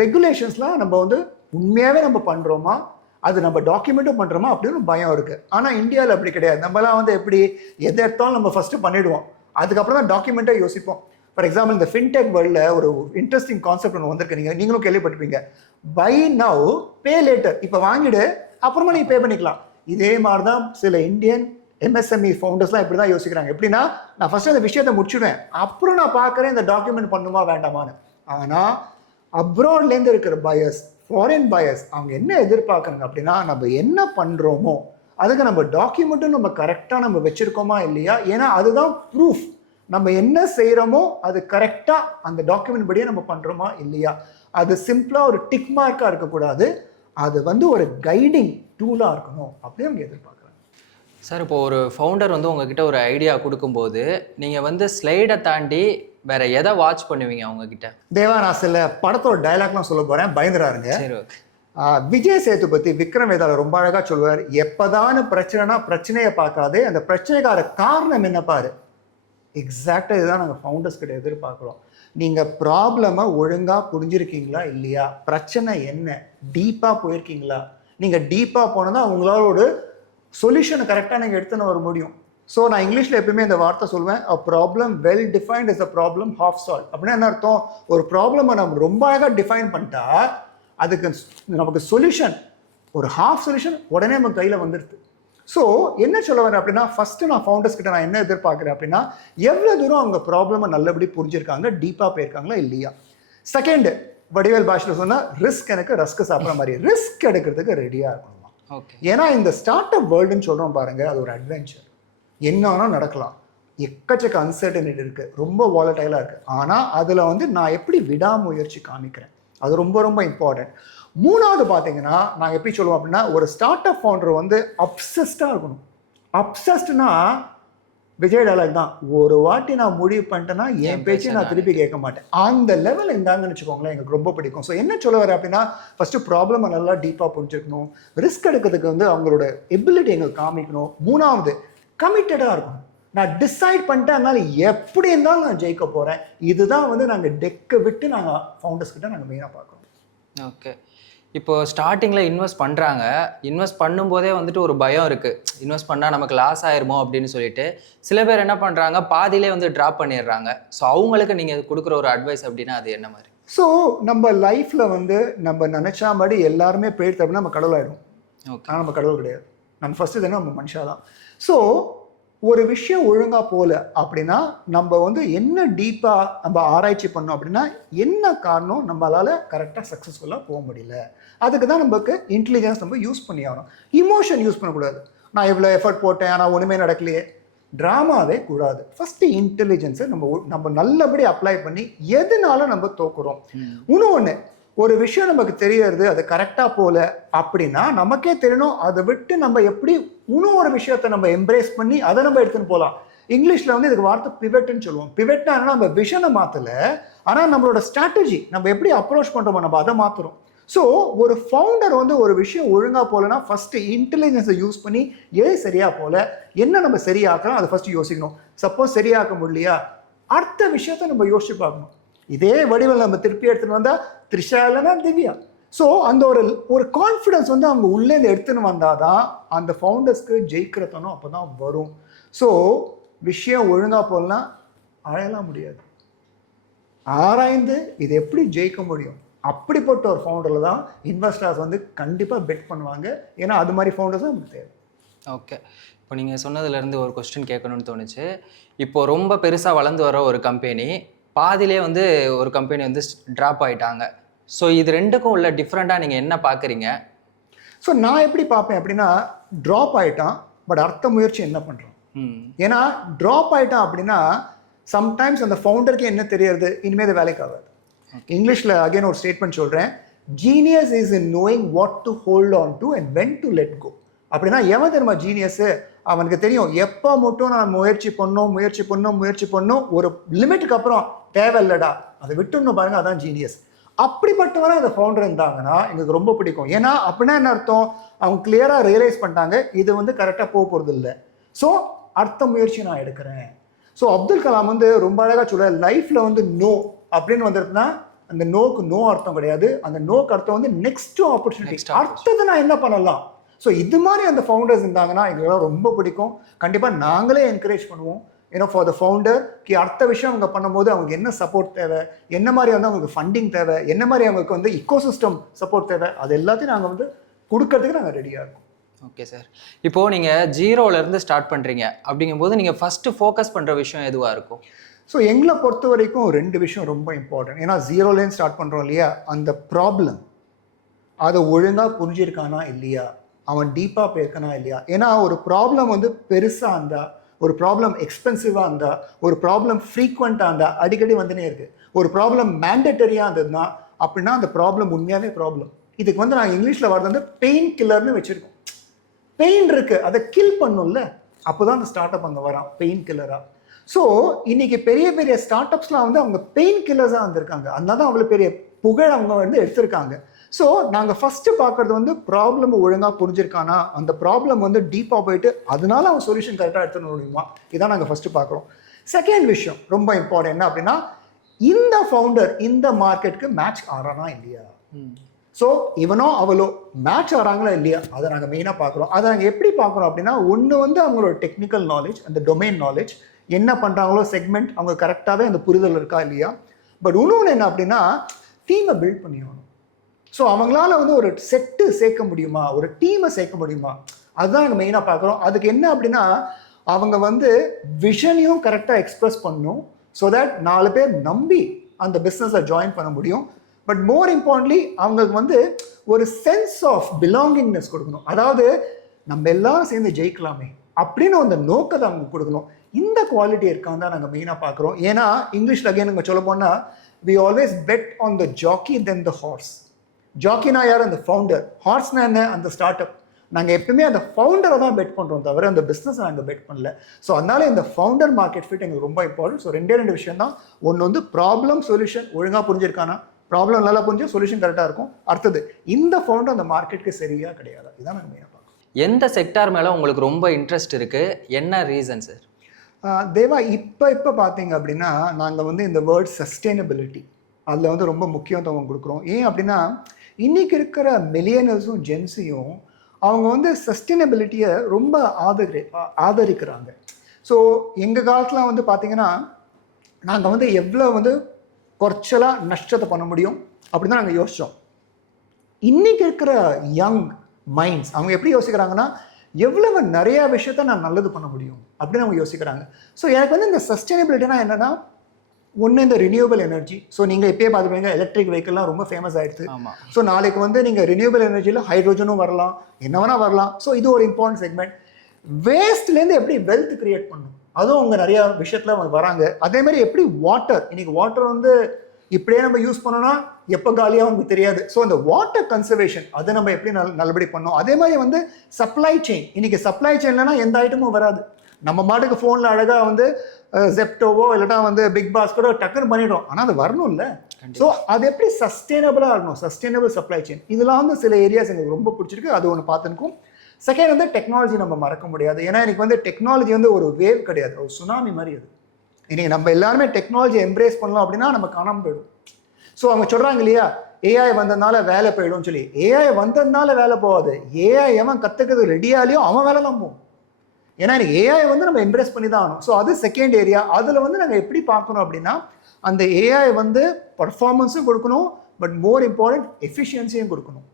ரெகுலேஷன்ஸ்லாம் நம்ம வந்து உண்மையாகவே நம்ம பண்ணுறோமா, அது நம்ம டாக்குமெண்ட்டும் பண்ணுறோமா அப்படின்னு பயம் இருக்குது. ஆனால் இந்தியாவில் அப்படி கிடையாது. நம்மலாம் வந்து எப்படி எதை எடுத்தாலும் நம்ம ஃபஸ்ட்டு பண்ணிவிடுவோம், அதுக்கப்புறம் தான் டாக்குமெண்ட்டை யோசிப்போம். ஃபார் எக்ஸாம்பிள் இந்த ஃபின்டெக் வேர்ல்டில் ஒரு இன்ட்ரெஸ்டிங் கான்செப்ட் ஒன்று வந்திருக்கு, நீங்களும் கேள்விப்பட்டிருப்பீங்க. Buy now pay later. இப்போ வாங்கிடு, அப்புறமா நீ பே பண்ணிக்கலாம். இதே மாதிரி தான் சில இந்தியன் எம்எஸ்எம்இ ஃபவுண்டர்ஸ்லாம் இப்படி தான் யோசிக்கிறாங்க. எப்படின்னா, நான் ஃபஸ்ட்டு அந்த விஷயத்தை முடிச்சுடுவேன், அப்புறம் நான் பார்க்குறேன் இந்த டாக்குமெண்ட் பண்ணுமா வேண்டாமான்னு. ஆனால் அப்ராட்லேருந்து இருக்கிற பயர்ஸ், ஃபாரின் பயர்ஸ், அவங்க என்ன எதிர்பார்க்குறாங்க அப்படின்னா, நம்ம என்ன பண்ணுறோமோ அதுக்கு நம்ம டாக்குமெண்ட்டும் நம்ம கரெக்டாக நம்ம வச்சுருக்கோமா இல்லையா. ஏன்னா அதுதான் ப்ரூஃப், நம்ம என்ன செய்கிறோமோ அது கரெக்டாக அந்த டாக்குமெண்ட் படியே நம்ம பண்ணுறோமா இல்லையா. அது சிம்பிளாக ஒரு டிக் மார்க்காக இருக்கக்கூடாது, அது வந்து ஒரு கைடிங் டூலாக இருக்கணும் அப்படி அவங்க எதிர்பார்க்குறாங்க. சார், இப்போ ஒரு ஃபவுண்டர் வந்து உங்ககிட்ட ஒரு ஐடியா கொடுக்கும்போது நீங்கள் வந்து ஸ்லைடை தாண்டி வேற எதை வாட்ச் பண்ணுவீங்க அவங்ககிட்ட? தேவா, நான் சில படத்தோட டைலாக்லாம் சொல்ல போகிறேன், பயந்துறாருங்க. சரி, ஓகே. விஜய் சேதுபதி விக்ரம் வேதாள ரொம்ப அழகாக சொல்லுவார், எப்போதான பிரச்சனைனா பிரச்சனையை பார்க்காதே, அந்த பிரச்சனைக்கார காரணம் என்ன பாரு. எக்ஸாக்டாக இதுதான் நாங்கள் ஃபவுண்டர்ஸ் கிட்ட எதிர்பார்க்குறோம். நீங்கள் ப்ராப்ளமை ஒழுங்காக புரிஞ்சிருக்கீங்களா இல்லையா, பிரச்சனை என்ன, டீப்பாக போயிருக்கீங்களா. நீங்கள் டீப்பாக போனால் தான் உங்களால் ஒரு சொல்யூஷனை கரெக்டாக நீங்கள் எடுத்துன்னு வர முடியும். ஸோ நான் இங்கிலீஷில் எப்பயுமே இந்த வார்த்தை சொல்வேன், a problem well defined is a problem half solve. அப்படின்னா என்ன அர்த்தம், ஒரு ப்ராப்ளமை நம்ம ரொம்ப அழகாக டிஃபைன் பண்ணிட்டா அதுக்கு நமக்கு சொல்யூஷன், ஒரு ஹாஃப் சொல்யூஷன் உடனே நம்ம கையில் வந்துடுது. ஸோ என்ன சொல்ல வரேன் அப்படின்னா, ஃபஸ்ட்டு நான் ஃபவுண்டர்ஸ் கிட்ட நான் என்ன எதிர்பார்க்குறேன் அப்படின்னா, எவ்வளோ தூரம் அவங்க ப்ராப்ளமை நல்லபடி புரிஞ்சிருக்காங்க, டீப்பாக போயிருக்காங்களா இல்லையா. செகண்டு, வடிவேல் பாஷையில் சொன்னால் ரிஸ்க் எனக்கு ரஸ்க்கு சாப்பிட்ற மாதிரி, ரிஸ்க் எடுக்கிறதுக்கு ரெடியாக இருக்கணுமா. ஓகே. ஏன்னா இந்த ஸ்டார்ட் அப் வேர்ல்டுன்னு சொல்கிறோம் பாருங்க, அது ஒரு அட்வென்ச்சர், என்ன வேணால் நடக்கலாம், எக்கச்சக்க அன்சர்டனிட்டி இருக்குது, ரொம்ப வாலட்டைலாக இருக்குது. ஆனால் அதில் வந்து நான் எப்படி விடாமுயற்சி காமிக்கிறேன், அது ரொம்ப ரொம்ப இம்பார்ட்டன்ட். மூணாவது பார்த்தீங்கன்னா, நான் எப்படி சொல்லுவோம் அப்படின்னா, ஒரு ஸ்டார்ட் அப் ஃபவுண்டர் வந்து அப்சஸ்டாக இருக்கணும். அப்சஸ்ட்னா விஜய் டைலாக் தான், ஒரு வாட்டி நான் முடிவு பண்ணிட்டேன்னா என் பேச்சு நான் திருப்பி கேட்க மாட்டேன், அந்த லெவல் இருந்தாங்கன்னு வச்சுக்கோங்களேன், எங்களுக்கு ரொம்ப பிடிக்கும். ஸோ என்ன சொல்ல வர அப்படின்னா, ஃபஸ்ட்டு ப்ராப்ளமை நல்லா டீப்பாக புரிஞ்சுக்கணும், ரிஸ்க் எடுக்கிறதுக்கு வந்து அவங்களோட எபிலிட்டி எங்களுக்கு காமிக்கணும். மூணாவது, கமிட்டடாக இருக்கணும். நான் டிசைட் பண்ணிட்டேன், அதனால எப்படி இருந்தாலும் நான் ஜெயிக்க போகிறேன். இதுதான் வந்து நாங்கள் டெக்கை விட்டு நாங்கள் ஃபவுண்டர்ஸ் கிட்ட நாங்கள் மெயினாக பார்க்குறோம். ஓகே. இப்போ ஸ்டார்டிங்கில் இன்வெஸ்ட் பண்ணுறாங்க, இன்வெஸ்ட் பண்ணும்போதே வந்துட்டு ஒரு பயம் இருக்குது, இன்வெஸ்ட் பண்ணால் நமக்கு லாஸ் ஆயிருமோ அப்படின்னு சொல்லிட்டு சில பேர் என்ன பண்ணுறாங்க, பாதியிலே வந்து ட்ராப் பண்ணிடுறாங்க. ஸோ அவங்களுக்கு நீங்கள் கொடுக்குற ஒரு அட்வைஸ் அப்படின்னா அது என்ன மாதிரி? ஸோ நம்ம லைஃப்பில் வந்து நம்ம நினச்சா மாதிரி எல்லாருமே போயிடுது அப்படின்னா நம்ம கடவுள் ஆகிடும். ஓகே. ஆனால் நம்ம கடவுள் கிடையாது, நம்ம ஃபஸ்ட்டு தானே நம்ம மனுஷா தான். ஸோ ஒரு விஷயம் ஒழுங்காக போகல அப்படின்னா நம்ம வந்து என்ன டீப்பாக நம்ம ஆராய்ச்சி பண்ணோம் அப்படின்னா, என்ன காரணம் நம்மளால் கரெக்டாக சக்ஸஸ்ஃபுல்லாக போக முடியல. அதுக்கு தான் நமக்கு இன்டெலிஜென்ஸ் நம்ம யூஸ் பண்ணி ஆகணும். இமோஷன் யூஸ் பண்ணக்கூடாது, நான் இவ்வளோ எஃபர்ட் போட்டேன் ஆனால் ஒன்றுமே நடக்கலையே, ட்ராமாவே கூடாது. ஃபஸ்ட்டு இன்டெலிஜென்ஸை நம்ம நல்லபடி அப்ளை பண்ணி எதனால நம்ம தோக்குறோம். இன்னொன்று, ஒரு விஷயம் நமக்கு தெரியறது அது கரெக்டாக போகல அப்படின்னா நமக்கே தெரியணும், அதை விட்டு நம்ம எப்படி இன்னொரு விஷயத்தை நம்ம எம்ப்ரேஸ் பண்ணி அதை நம்ம எடுத்துன்னு போகலாம். இங்கிலீஷில் வந்து இதுக்கு வார்த்தை பிவெட்னு சொல்லுவோம். பிவெட்னா நம்ம விஷனை மாற்றலை, ஆனால் நம்மளோட ஸ்ட்ராட்டஜி நம்ம எப்படி அப்ரோச் பண்ணுறோமோ நம்ம அதை மாற்றுறோம். ஸோ ஒரு ஃபவுண்டர் வந்து ஒரு விஷயம் ஒழுங்காக போகலன்னா ஃபஸ்ட்டு இன்டெலிஜென்ஸை யூஸ் பண்ணி எது சரியாக போகல, என்ன நம்ம சரியாக்கலாம் அதை ஃபஸ்ட்டு யோசிக்கணும். சப்போஸ் சரியாக்க முடியலையா, அடுத்த விஷயத்தை நம்ம யோசிச்சு பார்க்கணும். இதே வடிவில் நம்ம திருப்பி எடுத்துகிட்டு வந்தால் த்ரிஷா இல்லைன்னா திவ்யா. ஸோ அந்த ஒரு கான்ஃபிடன்ஸ் வந்து அவங்க உள்ளேருந்து எடுத்துன்னு வந்தால் தான் அந்த ஃபவுண்டர்ஸ்க்கு ஜெயிக்கிறதனும் அப்போ தான் வரும். ஸோ விஷயம் ஒழுங்காக போகலாம் அழையலாம் முடியாது, ஆராய்ந்து இது எப்படி ஜெயிக்க முடியும், அப்படிப்பட்ட ஒரு ஃபவுண்டரில் தான் இன்வெஸ்டர்ஸ் வந்து கண்டிப்பாக பெட் பண்ணுவாங்க. ஏன்னா அது மாதிரி ஃபவுண்டர்ஸ் தான் நமக்கு தேவை. ஓகே. இப்போ நீங்கள் சொன்னதுலேருந்து ஒரு கொஸ்டின் கேட்கணும்னு தோணுச்சு. இப்போ ரொம்ப பெருசாக வளர்ந்து வர ஒரு கம்பெனி பாதியிலே வந்து ஒரு கம்பெனி வந்து ட்ராப் ஆகிட்டாங்க. ஸோ இது ரெண்டுக்கும் உள்ள டிஃப்ரெண்ட்டாக நீங்கள் என்ன பார்க்குறீங்க? ஸோ நான் எப்படி பார்ப்பேன் அப்படின்னா, ட்ராப் ஆகிட்டான் பட் அடுத்த முயற்சி என்ன பண்ணுறோம். ஏன்னா ட்ராப் ஆகிட்டான் அப்படின்னா சம்டைம்ஸ் அந்த ஃபவுண்டருக்கு என்ன தெரியறது, இனிமேல் வேலைக்கு ஆகாது. இங்கிலீஷில் அகைன் ஒரு ஸ்டேட்மெண்ட் சொல்கிறேன், genius is in knowing what to hold on to and when to let go. அப்படின்னா எவன் தெரியுமா ஜீனியஸு, அவனுக்கு தெரியும் எப்போ மட்டும் நான் முயற்சி பண்ணோம், ஒரு லிமிட்டுக்கு அப்புறம் தேவையில்லடா அதை விட்டுன்னு பாருங்க, அதான் ஜீனியஸ். அப்படிப்பட்டவரை அந்த ஃபவுண்டர் இருந்தாங்கன்னா எங்களுக்கு ரொம்ப பிடிக்கும். ஏன்னா அப்படின்னா என்ன அர்த்தம், அவங்க கிளியராக ரியலைஸ் பண்ணிட்டாங்க இது வந்து கரெக்டாக போக போகிறது இல்லை, ஸோ அடுத்த முயற்சி நான் எடுக்கிறேன். ஸோ அப்துல் கலாம் வந்து ரொம்ப அழகாக சொல்ல லைஃப்பில் வந்து நோ அப்படின்னு வந்துருக்குன்னா அந்த நோக்கு நோ அர்த்தம் கிடையாது, அந்த நோக்கு அர்த்தம் வந்து நெக்ஸ்ட் ஆப்பர்ச்சுனிட்டி, அடுத்தது நான் என்ன பண்ணலாம். ஸோ இது மாதிரி அந்த ஃபவுண்டர்ஸ் இருந்தாங்கன்னா எங்களுக்கு ரொம்ப பிடிக்கும். கண்டிப்பாக நாங்களே என்கரேஜ் பண்ணுவோம். ஏன்னா ஃபார் த ஃபவுண்டர் அடுத்த விஷயம் அவங்க பண்ணும்போது அவங்களுக்கு என்ன சப்போர்ட் தேவை, என்ன மாதிரி வந்து அவங்களுக்கு ஃபண்டிங் தேவை, என்ன மாதிரி அவங்களுக்கு வந்து இக்கோசிஸ்டம் சப்போர்ட் தேவை, அது எல்லாத்தையும் நாங்கள் வந்து கொடுக்கறதுக்கு நாங்கள் ரெடியாக இருக்கோம். Okay sir. இப்போது நீங்கள் ஜீரோலேருந்து ஸ்டார்ட் பண்ணுறீங்க அப்படிங்கும்போது நீங்கள் ஃபஸ்ட்டு ஃபோக்கஸ் பண்ணுற விஷயம் எதுவாக இருக்கும்? ஸோ எங்களை பொறுத்த வரைக்கும் 2 விஷயம் ரொம்ப இம்பார்ட்டன்ட். ஏன்னா ஜீரோலேருந்து ஸ்டார்ட் பண்ணுறோம் இல்லையா, அந்த ப்ராப்ளம் அதை ஒழுங்காக புரிஞ்சிருக்கானா இல்லையா, அவன் டீப்பாக போயிருக்கானா இல்லையா. ஏன்னா ஒரு ப்ராப்ளம் வந்து பெருசாக இருந்தால், ஒரு ப்ராப்ளம் எக்ஸ்பென்சிவாக இருந்தால், ஒரு ப்ராப்ளம் ஃப்ரீக்வெண்ட்டாக இருந்தால், அடிக்கடி வந்துனே இருக்குது, ஒரு ப்ராப்ளம் மேண்டட்டரியாக இருந்ததுன்னா அப்படின்னா அந்த ப்ராப்ளம் உண்மையாகவே ப்ராப்ளம். இதுக்கு வந்து நாங்கள் இங்கிலீஷில் வரது வந்து பெயின் கில்லர்னு வச்சுருக்கோம். பெயின் இருக்குது, அதை கில் பண்ணும்ல, அப்போ தான் அந்த ஸ்டார்ட் அப் அங்கே வரான் பெயின் கில்லராக. ஸோ இன்னைக்கு பெரிய பெரிய ஸ்டார்ட் அப்ஸ்லாம் வந்து அவங்க பெயின் கில்லர்ஸாக வந்திருக்காங்க, அதனால தான் அவ்வளோ பெரிய புகழ் அவங்க வந்து எடுத்திருக்காங்க. ஸோ நாங்கள் ஃபஸ்ட்டு பார்க்குறது வந்து ப்ராப்ளம் ஒழுங்காக புரிஞ்சிருக்கானா, அந்த ப்ராப்ளம் வந்து டீப்பாக போயிட்டு அதனால அவன் சொல்யூஷன் கரெக்டாக எடுத்துன்னு முடியுமா, இதான் நாங்கள் ஃபஸ்ட்டு பார்க்குறோம். செகண்ட் விஷயம் ரொம்ப இம்பார்ட்டன்ட் என்ன அப்படின்னா, இந்த ஃபவுண்டர் இந்த மார்க்கெட்டுக்கு மேட்ச் ஆறானா இல்லையா. ஸோ இவனோ அவளோ மேட்ச் ஆகிறாங்களா இல்லையா, அதை நாங்கள் மெயினாக பார்க்குறோம். அதை நாங்கள் எப்படி பார்க்குறோம் அப்படின்னா, ஒன்று வந்து அவங்களோட டெக்னிக்கல் நாலேஜ், அந்த டொமைன் நாலேஜ், என்ன பண்ணுறாங்களோ செக்மெண்ட் அவங்க கரெக்டாகவே அந்த புரிதல் இருக்கா இல்லையா. பட் இன்னொன்று என்ன அப்படின்னா, டீமை பில்ட் பண்ணிடணும். ஸோ அவங்களால வந்து ஒரு செட்டு சேர்க்க முடியுமா, ஒரு டீமை சேர்க்க முடியுமா, அதுதான் நாங்கள் மெயினாக பார்க்குறோம். அதுக்கு என்ன அப்படின்னா, அவங்க வந்து விஷனையும் கரெக்டாக எக்ஸ்பிரஸ் பண்ணணும், ஸோ தட் 4 பேர் நம்பி அந்த பிஸ்னஸை ஜாயின் பண்ண முடியும். பட் மோர் இம்பார்ட்டன்ட்லி அவங்களுக்கு வந்து ஒரு சென்ஸ் ஆஃப் பிலாங்கிங்னஸ் கொடுக்கணும். அதாவது நம்ம எல்லாரும் சேர்ந்து ஜெயிக்கலாமே அப்படின்னு அந்த நோக்கத்தை அவங்க கொடுக்கணும். இந்த குவாலிட்டி இருக்கான்னு தான் நாங்கள் மெயினாக பார்க்குறோம். ஏன்னா இங்கிலீஷில் அகைன் நாங்கள் சொல்ல போனால், we always bet on the jockey then the horse. ஜாக்கினா யார், அந்த ஃபவுண்டர். ஹார்ஸ்னா என்ன, அந்த ஸ்டார்ட் அப். நாங்கள் எப்பவுமே அந்த ஃபவுண்டரை தான் பெட் பண்ணுறோம் தவிர அந்த பிஸ்னஸை நாங்கள் பெட் பண்ணல. ஸோ அதனால இந்த ஃபவுண்டர் மார்க்கெட் ஃபிட் எங்களுக்கு ரொம்ப இம்பார்ட்டன்ட். ஸோ 2 விஷயம் தான். ஒன்று வந்து ப்ராப்ளம் சொல்யூஷன் ஒழுங்காக புரிஞ்சிருக்கானா, ப்ராப்ளம் நல்லா புரிஞ்சு சொல்யூஷன் கரெக்டாக இருக்கும். அடுத்தது இந்த ஃபவுண்டர் அந்த மார்க்கெட்டுக்கு சரியாக கிடையாது, இதுதான் நாங்கள் மெயினாக பார்க்குறோம். எந்த செக்டார் மேலே உங்களுக்கு ரொம்ப இன்ட்ரெஸ்ட் இருக்குது, என்ன ரீசன் சார்? தேவா, இப்போ பார்த்தீங்க அப்படின்னா நாங்கள் வந்து இந்த வேர்ட் சஸ்டைனபிலிட்டி அதில் வந்து ரொம்ப முக்கியத்துவம் கொடுக்குறோம். ஏன் அப்படின்னா இன்றைக்கி இருக்கிற மில்லியனர்ஸும் ஜென்ஸையும் அவங்க வந்து சஸ்டைனபிலிட்டியை ரொம்ப ஆதரிக்கிறாங்க. ஸோ எங்கள் காலத்தில் வந்து பார்த்திங்கன்னா நாங்கள் வந்து எவ்வளோ வந்து குறைச்சலாக நஷ்டத்தை பண்ண முடியும் அப்படின்னு தான் நாங்கள் யோசித்தோம். இன்றைக்கி இருக்கிற யங் மைண்ட்ஸ் அவங்க எப்படி யோசிக்கிறாங்கன்னா, எவ்வளவு நிறையா விஷயத்த நான் நல்லது பண்ண முடியும் அப்படின்னு அவங்க யோசிக்கிறாங்க. ஸோ எனக்கு வந்து இந்த சஸ்டைனபிலிட்டினா என்னென்னா, ஒன்று இந்த ரினியூவபிள் எனர்ஜி. ஸோ நீங்கள் இப்போயே பார்த்துப்பீங்க எலக்ட்ரிக் வெஹிக்கிள்லாம் ரொம்ப ஃபேமஸ் ஆகிடுது. ஸோ நாளைக்கு வந்து நீங்கள் ரினியூவபிள் எனர்ஜியில் ஹைட்ரோஜனும் வரலாம், என்ன வேணால் வரலாம். ஸோ இது ஒரு இம்பார்ட்டன்ட் செக்மெண்ட். வேஸ்ட்லேருந்து எப்படி வெல்த் கிரியேட் பண்ணணும், அதுவும் அவங்க நிறையா விஷயத்தில் அவங்க வராங்க. அதே மாதிரி எப்படி வாட்டர், இன்றைக்கி வாட்டர் வந்து இப்படியே நம்ம யூஸ் பண்ணோன்னா எப்போ காலியாக அவங்களுக்கு தெரியாது. ஸோ அந்த வாட்டர் கன்சர்வேஷன் அதை நம்ம எப்படி நல்லபடி பண்ணோம். அதே மாதிரி வந்து சப்ளை செயின், இன்றைக்கி சப்ளை செயின்லனா எந்த ஐட்டமும் வராது. நம்ம மாட்டுக்கு ஃபோனில் அழகாக வந்து ஜெப்டோவோ இல்லைனா வந்து பிக் பாஸ்கெட்டோ டக்குன்னு பண்ணிடுறோம், ஆனால் அது வரணும் இல்லை. ஸோ அது எப்படி சஸ்டைனபிளாக இருக்கணும், சஸ்டைனபிள் சப்ளை செயின். இதெல்லாம் வந்து சில ஏரியாஸ் எங்களுக்கு ரொம்ப பிடிச்சிருக்கு, அது ஒன்று பார்த்துருக்கோம். செகண்ட் வந்து டெக்னாலஜி நம்ம மறக்க முடியாது. ஏன்னா எனக்கு வந்து டெக்னாலஜி வந்து ஒரு வேவ் கிடையாது, ஒரு சுனாமி மாதிரி. அது இன்றைக்கி நம்ம எல்லாருமே டெக்னாலஜி எம்ப்ரேஸ் பண்ணலாம் அப்படின்னா நம்ம காணாமல் போயிடும். ஸோ அவங்க சொல்கிறாங்க இல்லையா, ஏஐ வந்ததுனால வேலை போயிடும்னு சொல்லி. ஏஐ வந்ததுனால வேலை போகாது, ஏஐ எவன் கற்றுக்கிறது ரெடியாலையோ அவன் வேலை தான் போகும். ஏன்னா எனக்கு ஏஐ வந்து நம்ம எம்ப்ரேஸ் பண்ணி தான் ஆகணும். ஸோ அது செகண்ட் ஏரியா. அதில் வந்து நாங்கள் எப்படி பார்க்கணும் அப்படின்னா, அந்த ஏஐ வந்து பர்ஃபார்மன்ஸும் கொடுக்கணும், பட் மோர் இம்பார்ட்டன்ட் எஃபிஷியன்சியும் கொடுக்கணும்.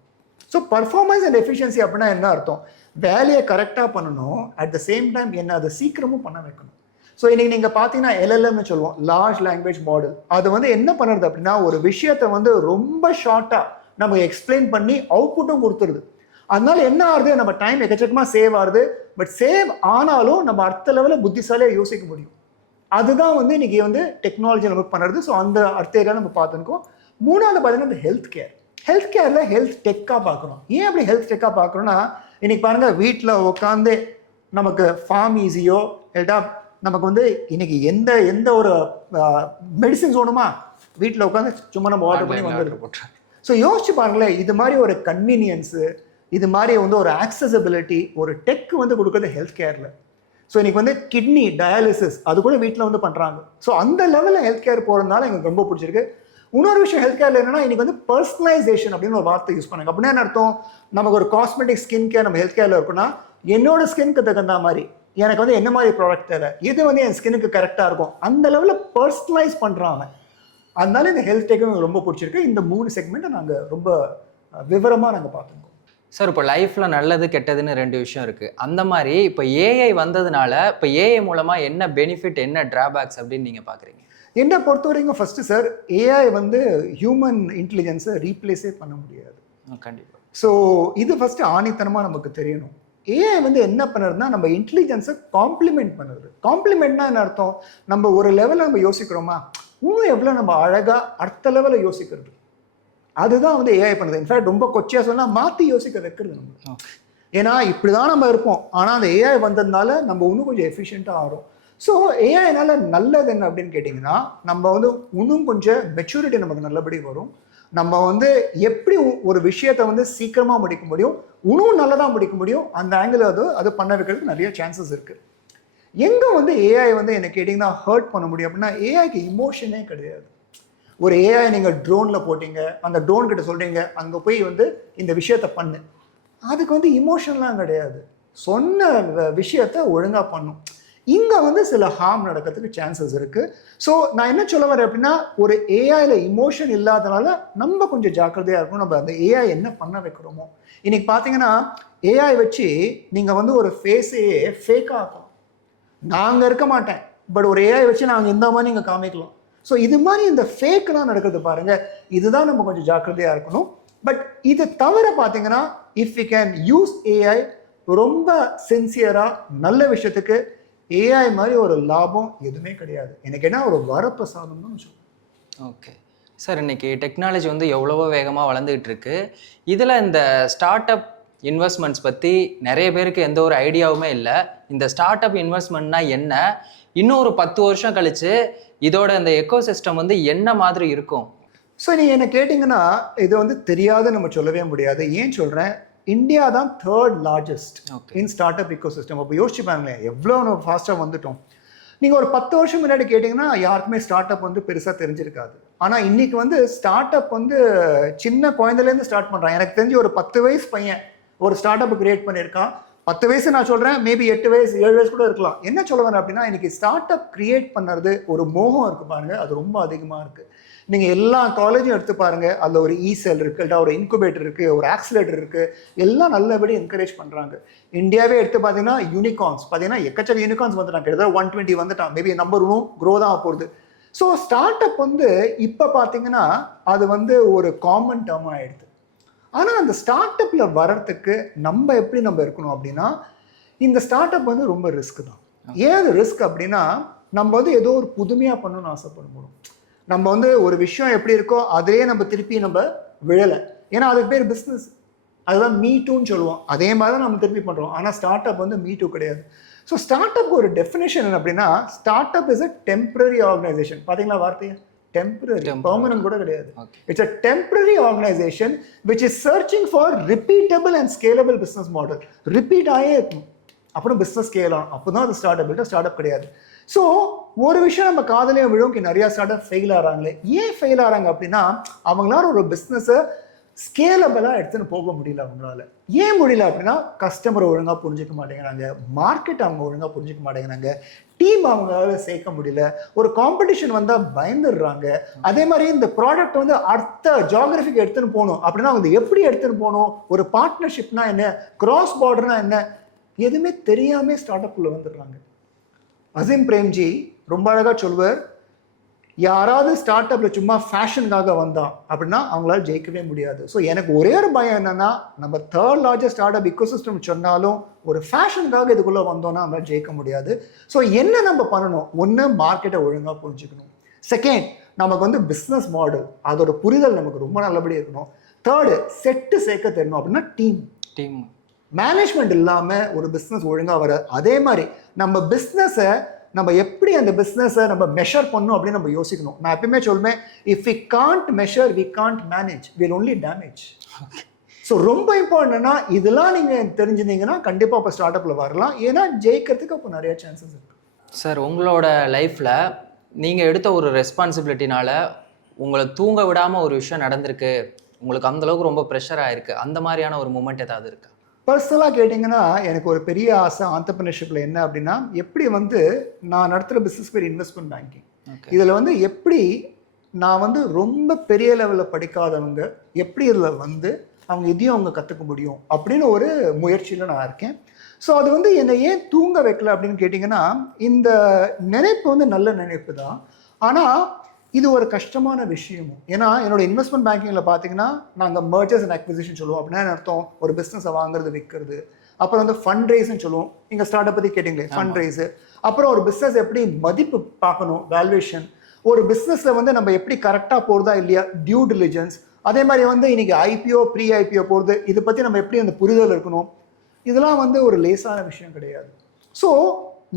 ஸோ பர்ஃபார்மன்ஸ் அண்ட் எஃபிஷியன்சி அப்படின்னா என்ன அர்த்தம், வேலையை கரெக்டாக பண்ணணும், அட் த சேம் டைம் என்ன அதை சீக்கிரமும் பண்ண வைக்கணும். ஸோ இன்றைக்கி நீங்கள் பார்த்தீங்கன்னா எல்எல்எம்னு சொல்லுவோம், லார்ஜ் லாங்குவேஜ் மாடல். அது வந்து என்ன பண்ணுறது அப்படின்னா, ஒரு விஷயத்தை வந்து ரொம்ப ஷார்ட்டாக நம்ம எக்ஸ்பிளைன் பண்ணி அவுட்புட்டும் கொடுத்துருது. அதனால என்ன ஆகுது, நம்ம டைம் எக்கச்சக்கமாக சேவ் ஆகுது. பட் சேவ் ஆனாலும் நம்ம அடுத்த லெவலில் புத்திசாலியாக யோசிக்க முடியும். அதுதான் வந்து இன்றைக்கி வந்து டெக்னாலஜி நமக்கு பண்ணுறது. ஸோ அந்த அடுத்த ஏரியா நம்ம பார்த்துருக்கோம். மூணாவது பார்த்தீங்கன்னா இந்த ஹெல்த் கேர். ஹெல்த் கேரில் ஹெல்த் டெக்காக பார்க்குறோம். ஏன் அப்படி ஹெல்த் டெக்காக பார்க்குறோன்னா, இன்றைக்கி பாருங்கள் வீட்டில் உட்காந்து நமக்கு ஃபார்ம் ஈஸியோ இல்லைட்டா நமக்கு வந்து இன்றைக்கி எந்த ஒரு மெடிசின்ஸ் வேணுமா வீட்டில் உட்காந்து சும்மா நம்ம ஆர்டர் பண்ணி வந்துட்டு. ஸோ யோசிச்சு பாருங்களேன், இது மாதிரி ஒரு கன்வீனியன்ஸு, இது மாதிரி வந்து ஒரு ஆக்சசபிலிட்டி, ஒரு டெக் வந்து கொடுக்குறது ஹெல்த் கேரில். ஸோ இன்னைக்கு வந்து கிட்னி டயாலிசிஸ் அது கூட வீட்டில் வந்து பண்ணுறாங்க. ஸோ அந்த லெவலில் ஹெல்த் கேர் போகிறதுனால எனக்கு ரொம்ப பிடிச்சிருக்கு. இன்னொரு விஷயம் ஹெல்த் கேர்ல என்னன்னா இன்னைக்கு வந்து பர்சனலைசேஷன் அப்படின்னு ஒரு வார்த்தை யூஸ் பண்ணாங்க. அப்படின்னா என்ன அர்த்தம்? நமக்கு ஒரு காஸ்மெட்டிக் ஸ்கின் கேர் நம்ம ஹெல்த் கேர்ல இருக்குன்னா என்னோட ஸ்கின்க்கு தகுந்த மாதிரி எனக்கு வந்து என்ன மாதிரி ப்ராடக்ட் தேவை, இது வந்து என் ஸ்கின்னுக்கு கரெக்டாக இருக்கும், அந்த லெவலில் பர்சனலைஸ் பண்ணுறாங்க. அதனால இந்த ஹெல்த் டெக் எனக்கு ரொம்ப பிடிச்சிருக்கு. இந்த 3 செக்மெண்ட்டை நாங்கள் ரொம்ப விவரமாக நாங்கள் பார்த்துருக்கோம். சார் இப்போ லைஃப்பில் நல்லது கெட்டதுன்னு 2 விஷயம் இருக்குது. அந்த மாதிரி இப்போ ஏஐ வந்ததுனால இப்போ ஏஐ மூலமாக என்ன பெனிஃபிட் என்ன ட்ராபேக்ஸ் அப்படின்னு நீங்கள் பார்க்குறீங்க? என்னை பொறுத்த வரைக்கும் ஃபஸ்ட்டு சார், ஏஐ வந்து ஹியூமன் இன்டெலிஜென்ஸை ரீப்ளேஸே பண்ண முடியாது. கண்டிப்பாக. ஸோ இது ஃபஸ்ட்டு ஆணித்தனமாக நமக்கு தெரியணும். ஏஐ வந்து என்ன பண்ணுறதுனா நம்ம இன்டெலிஜென்ஸை காம்ப்ளிமெண்ட் பண்ணுறது. காம்ப்ளிமெண்ட்னா என்ன அர்த்தம்? நம்ம ஒரு லெவலில் நம்ம யோசிக்கிறோமா, இன்னும் எவ்வளோ நம்ம அழகாக அடுத்த லெவலில் யோசிக்கிறது, அதுதான் வந்து ஏஐ பண்ணுது. இன்ஃபேக்ட் ரொம்ப கொச்சையாக சொன்னால் மாற்றி யோசிக்க வைக்கிறது நம்ம. ஏன்னா இப்படி தான் நம்ம இருப்போம், ஆனால் அந்த ஏஐ வந்ததுனால நம்ம இன்னும் கொஞ்சம் எஃபிஷியண்ட்டாக ஆகும். ஸோ ஏஐனால நல்லது என்ன அப்படின்னு கேட்டிங்கன்னா, நம்ம வந்து இன்னும் கொஞ்சம் மெச்சூரிட்டி நமக்கு நல்லபடி வரும். நம்ம வந்து எப்படி ஒரு விஷயத்தை வந்து சீக்கிரமாக முடிக்க முடியும், இன்னும் நல்லதாக முடிக்க முடியும், அந்த ஆங்கிள் அது பண்ண வைக்கிறதுக்கு நிறைய சான்சஸ் இருக்குது. எங்கே வந்து ஏஐ வந்து என்ன கேட்டிங்கன்னா ஹர்ட் பண்ண முடியும் அப்படின்னா, ஏஐக்கு இமோஷனே கிடையாது. ஒரு ஏஐ நீங்கள் ட்ரோனில் போட்டிங்க, அந்த ட்ரோன் கிட்ட சொல்கிறீங்க அங்கே போய் வந்து இந்த விஷயத்த பண்ணு, அதுக்கு வந்து இமோஷன்லாம் கிடையாது, சொன்ன விஷயத்த ஒழுங்காக பண்ணும். இங்கே வந்து சில ஹார்ம் நடக்கிறதுக்கு சான்சஸ் இருக்குது. ஸோ நான் என்ன சொல்ல வரேன் அப்படின்னா, ஒரு ஏஐயில் இமோஷன் இல்லாதனால நம்ம கொஞ்சம் ஜாக்கிரதையாக இருக்கணும். நம்ம அந்த ஏஐ என்ன பண்ண வைக்கிறோமோ, இன்னைக்கு பார்த்தீங்கன்னா ஏஐ வச்சு நீங்கள் வந்து ஒரு ஃபேஸையே ஃபேக்காக ஆக்கலாம். நாங்கள் இருக்க மாட்டேன், பட் ஒரு ஏஐ வச்சு நாங்கள் இந்த மாதிரி நீங்கள் காமிக்கலாம். ஸோ இது மாதிரி இந்த ஃபேக்கெலாம் நடக்கிறது பாருங்கள், இதுதான் நம்ம கொஞ்சம் ஜாக்கிரதையாக இருக்கணும். பட் இது தவிர பார்த்தீங்கன்னா, if you can use AI ரொம்ப சின்சியராக நல்ல விஷயத்துக்கு, ஏஐ மாதிரி ஒரு லாபம் எதுவுமே கிடையாது. எனக்கு என்ன ஒரு வரப்பிரசாதம் தான் சொல்லுவேன். ஓகே சார், இன்னைக்கு டெக்னாலஜி வந்து எவ்வளவோ வேகமாக வளர்ந்துகிட்டு இருக்கு. இதில் இந்த ஸ்டார்ட் அப் இன்வெஸ்ட்மெண்ட்ஸ் பற்றி நிறைய பேருக்கு எந்த ஒரு ஐடியாவுமே இல்லை. இந்த ஸ்டார்ட் அப் இன்வெஸ்ட்மெண்ட்னா என்ன, இன்னும் ஒரு 10 வருஷம் கழிச்சு இதோட இந்த எக்கோ சிஸ்டம் வந்து என்ன மாதிரி இருக்கும்? ஸோ நீங்கள் என்ன கேட்டிங்கன்னா இது வந்து தெரியாத நம்ம சொல்லவே முடியாது. ஏன் சொல்கிறேன், இந்தியா தான் 3rd largest இன் ஸ்டார்ட் அப் இக்கோ சிஸ்டம். அப்போ யோசிச்சு பாருங்களேன் எவ்வளோ நம்ம ஃபாஸ்ட்டாக வந்துட்டோம். நீங்கள் ஒரு 10 வருஷம் முன்னாடி கேட்டிங்கன்னா யாருக்குமே ஸ்டார்ட் அப் வந்து பெருசாக தெரிஞ்சிருக்காது. ஆனால் இன்னைக்கு வந்து ஸ்டார்ட் அப் வந்து சின்ன குழந்தைலேருந்து ஸ்டார்ட் பண்ணுறான். எனக்கு தெரிஞ்சு ஒரு 10 வயசு பையன் ஒரு ஸ்டார்ட் அப் கிரியேட் பண்ணியிருக்கான். 10 வயசு நான் சொல்கிறேன், மேபி 8 வயசு 7 வயசு கூட இருக்கலாம். என்ன சொல்ல வரேன் அப்படின்னா, இன்னைக்கு ஸ்டார்ட் அப் கிரியேட் பண்ணுறது ஒரு மோகம் இருக்குது பாருங்கள், அது ரொம்ப அதிகமாக இருக்குது. நீங்கள் எல்லா காலேஜும் எடுத்து பாருங்கள், அதில் ஒரு இசெல் இருக்குது, ஒரு இன்குபேட்டர் இருக்குது, ஒரு ஆக்சிலேட்டர் இருக்குது, எல்லாம் நல்லபடி என்கரேஜ் பண்ணுறாங்க. இந்தியாவே எடுத்து பார்த்தீங்கன்னா யூனிகார்ன்ஸ் பார்த்தீங்கன்னா எக்கச்சக்க யூனிகார்ன்ஸ் வந்துட்டாங்க, கிட்டத்தட்ட 120 வந்துட்டான். மேபி நம்பர் இன்னும் க்ரோ தான் போகுது. ஸோ ஸ்டார்ட் அப் வந்து இப்போ பார்த்தீங்கன்னா அது வந்து ஒரு காமன் டேர்ம் ஆகிடுது. ஆனால் அந்த ஸ்டார்ட் அப்பில் வர்றதுக்கு நம்ம எப்படி நம்ம இருக்கணும் அப்படின்னா, இந்த ஸ்டார்ட் அப் வந்து ரொம்ப ரிஸ்க் தான். ஏன் அது ரிஸ்க் அப்படின்னா, நம்ம வந்து ஏதோ ஒரு புதுமையாக பண்ணணும்னு ஆசைப்படுவோம். நம்ம வந்து ஒரு விஷயம் எப்படி இருக்கோ அதே நம்ம திருப்பி நம்ம விழலை, ஏன்னா அதுக்கு பேர் பிஸ்னஸ், அதுதான் மீ டூன்னு சொல்லுவோம். அதே மாதிரி தான் நம்ம திருப்பி பண்ணுறோம். ஆனால் ஸ்டார்ட் அப் வந்து மீ டூ கிடையாது. ஸோ ஸ்டார்ட் அப் ஒரு டெஃபினேஷன் என்ன அப்படின்னா, startup is a temporary organisation. பார்த்தீங்களா வார்த்தையை, டெம்பரரி, பெர்மனன்ட் கூட கிடையாது. It's a temporary organisation which is searching for repeatable and scalable business model. Repeat ஆகே இருக்கும், அப்புறம் பிஸ்னஸ் ஸ்கேல் ஆகும், அப்போ தான் அது ஸ்டார்ட் அப். ஸ்டார்ட் அப் கிடையாது. ஸோ ஒரு விஷயம் நம்ம காதலையும் விழும், நிறையா ஸ்டார்ட் அப் ஃபெயில் ஆகிறாங்களே. ஏன் ஃபெயில் ஆகிறாங்க அப்படின்னா, அவங்களால ஒரு பிஸ்னஸை ஸ்கேலபிளாக எடுத்துன்னு போக முடியல. அவங்களால ஏன் முடியல அப்படின்னா, கஸ்டமரை ஒழுங்காக புரிஞ்சிக்க மாட்டேங்கிறாங்க, மார்க்கெட் அவங்க ஒழுங்காக புரிஞ்சிக்க மாட்டேங்கிறாங்க, டீம் அவங்களால சேர்க்க முடியல, ஒரு காம்படிஷன் வந்தால் பயந்துடுறாங்க. அதே மாதிரி இந்த ப்ராடக்ட் வந்து அடுத்த ஜியாகிரபிக்கு எடுத்துன்னு போகணும் அப்படின்னா அவங்க எப்படி எடுத்துன்னு போகணும், ஒரு பார்ட்னர்ஷிப்னா என்ன, கிராஸ் பார்டர்னா என்ன, எதுவுமே தெரியாமல் ஸ்டார்ட் அப்குள்ளே வந்துடுறாங்க. அசீம் பிரேம்ஜி ரொம்ப அழகாக சொல்வார், யாராவது ஸ்டார்ட் அப்பில் சும்மா ஃபேஷனுக்காக வந்தான் அப்படின்னா அவங்களால ஜெயிக்கவே முடியாது. ஸோ எனக்கு ஒரே ஒரு பயம் என்னென்னா, நம்ம 3rd largest start up ecosystem சொன்னாலும் ஒரு ஃபேஷனுக்காக இதுக்குள்ளே வந்தோன்னா நம்மளால் ஜெயிக்க முடியாது. ஸோ என்ன நம்ம பண்ணணும், ஒன்று மார்க்கெட்டை ஒழுங்காக புரிஞ்சுக்கணும், செகண்ட் நமக்கு வந்து பிஸ்னஸ் மாடல் அதோட புரிதல் நமக்கு ரொம்ப நல்லபடியாக இருக்கணும், தேர்டு செட்டு சேர்க்க தெரியணும். அப்படின்னா டீம் மேனேஜ்மெண்ட் இல்லாமல் ஒரு பிஸ்னஸ் ஒழுங்காக வராது. அதே மாதிரி நம்ம பிஸ்னஸை நம்ம எப்படி அந்த பிஸ்னஸை நம்ம மெஷர் பண்ணணும் அப்படின்னு நம்ம யோசிக்கணும். நான் எப்பயுமே சொல்லுவேன், if we can't measure we can't manage, will only damage. So ரொம்ப இம்பார்ட்டன்ட்னா இதெல்லாம் நீங்கள் தெரிஞ்சிருந்தீங்கன்னா கண்டிப்பாக இப்போ ஸ்டார்ட் அப்பில் வரலாம். ஏன்னா ஜெயிக்கிறதுக்கு அப்போ நிறைய சான்சஸ் இருக்குது. சார் உங்களோட லைஃப்பில் நீங்கள் எடுத்த ஒரு ரெஸ்பான்சிபிலிட்டினால உங்களை தூங்க விடாமல் ஒரு விஷயம் நடந்திருக்கு, உங்களுக்கு அந்தளவுக்கு ரொம்ப ப்ரெஷராக இருக்குது, அந்த மாதிரியான ஒரு மூமெண்ட் ஏதாவது இருக்கா? பர்சனலாக கேட்டிங்கன்னா எனக்கு ஒரு பெரிய ஆசை ஆண்டர்பிரினர்ஷிப்பில் என்ன அப்படின்னா, எப்படி வந்து நான் நடத்துகிற பிஸ்னஸ் பேர் இன்வெஸ்ட்மெண்ட் பேங்கிங். இதில் வந்து எப்படி நான் வந்து ரொம்ப பெரிய லெவலில் படிக்காதவங்க எப்படி இதில் வந்து அவங்க இதையும் அவங்க கற்றுக்க முடியும் அப்படின்னு ஒரு முயற்சியில் நான் இருக்கேன். ஸோ அது வந்து என்னை ஏன் தூங்க வைக்கல அப்படின்னு கேட்டிங்கன்னா, இந்த நினைப்பு வந்து நல்ல நினைப்பு தான், ஆனால் இது ஒரு கஷ்டமான விஷயமும். ஏன்னா என்னோட இன்வெஸ்ட்மெண்ட் பேங்கிங்கில் பார்த்தீங்கன்னா நாங்கள் மர்ஜர்ஸ் அண்ட் அக்விசிஷன் சொல்லுவோம். அப்படின்னா அர்த்தம் ஒரு பிஸ்னஸை வாங்குறது விற்கிறது. அப்புறம் வந்து ஃபண்ட் ரைஸ்ன்னு சொல்லுவோம். நீங்கள் ஸ்டார்ட் அப் பற்றி கேட்டிங்களே, ஃபண்ட் ரைஸு. அப்புறம் ஒரு பிஸ்னஸ் எப்படி மதிப்பு பார்க்கணும், வேல்யூவேஷன். ஒரு பிஸ்னஸில் வந்து நம்ம எப்படி கரெக்டாக போகிறதா இல்லையா, டியூ டிலிஜென்ஸ். அதே மாதிரி வந்து இன்னைக்கு ஐபிஓ ப்ரீ ஐபிஓ போகிறது, இதை பற்றி நம்ம எப்படி அந்த புரிதல் இருக்கணும். இதெல்லாம் வந்து ஒரு லேசான விஷயம் கிடையாது. ஸோ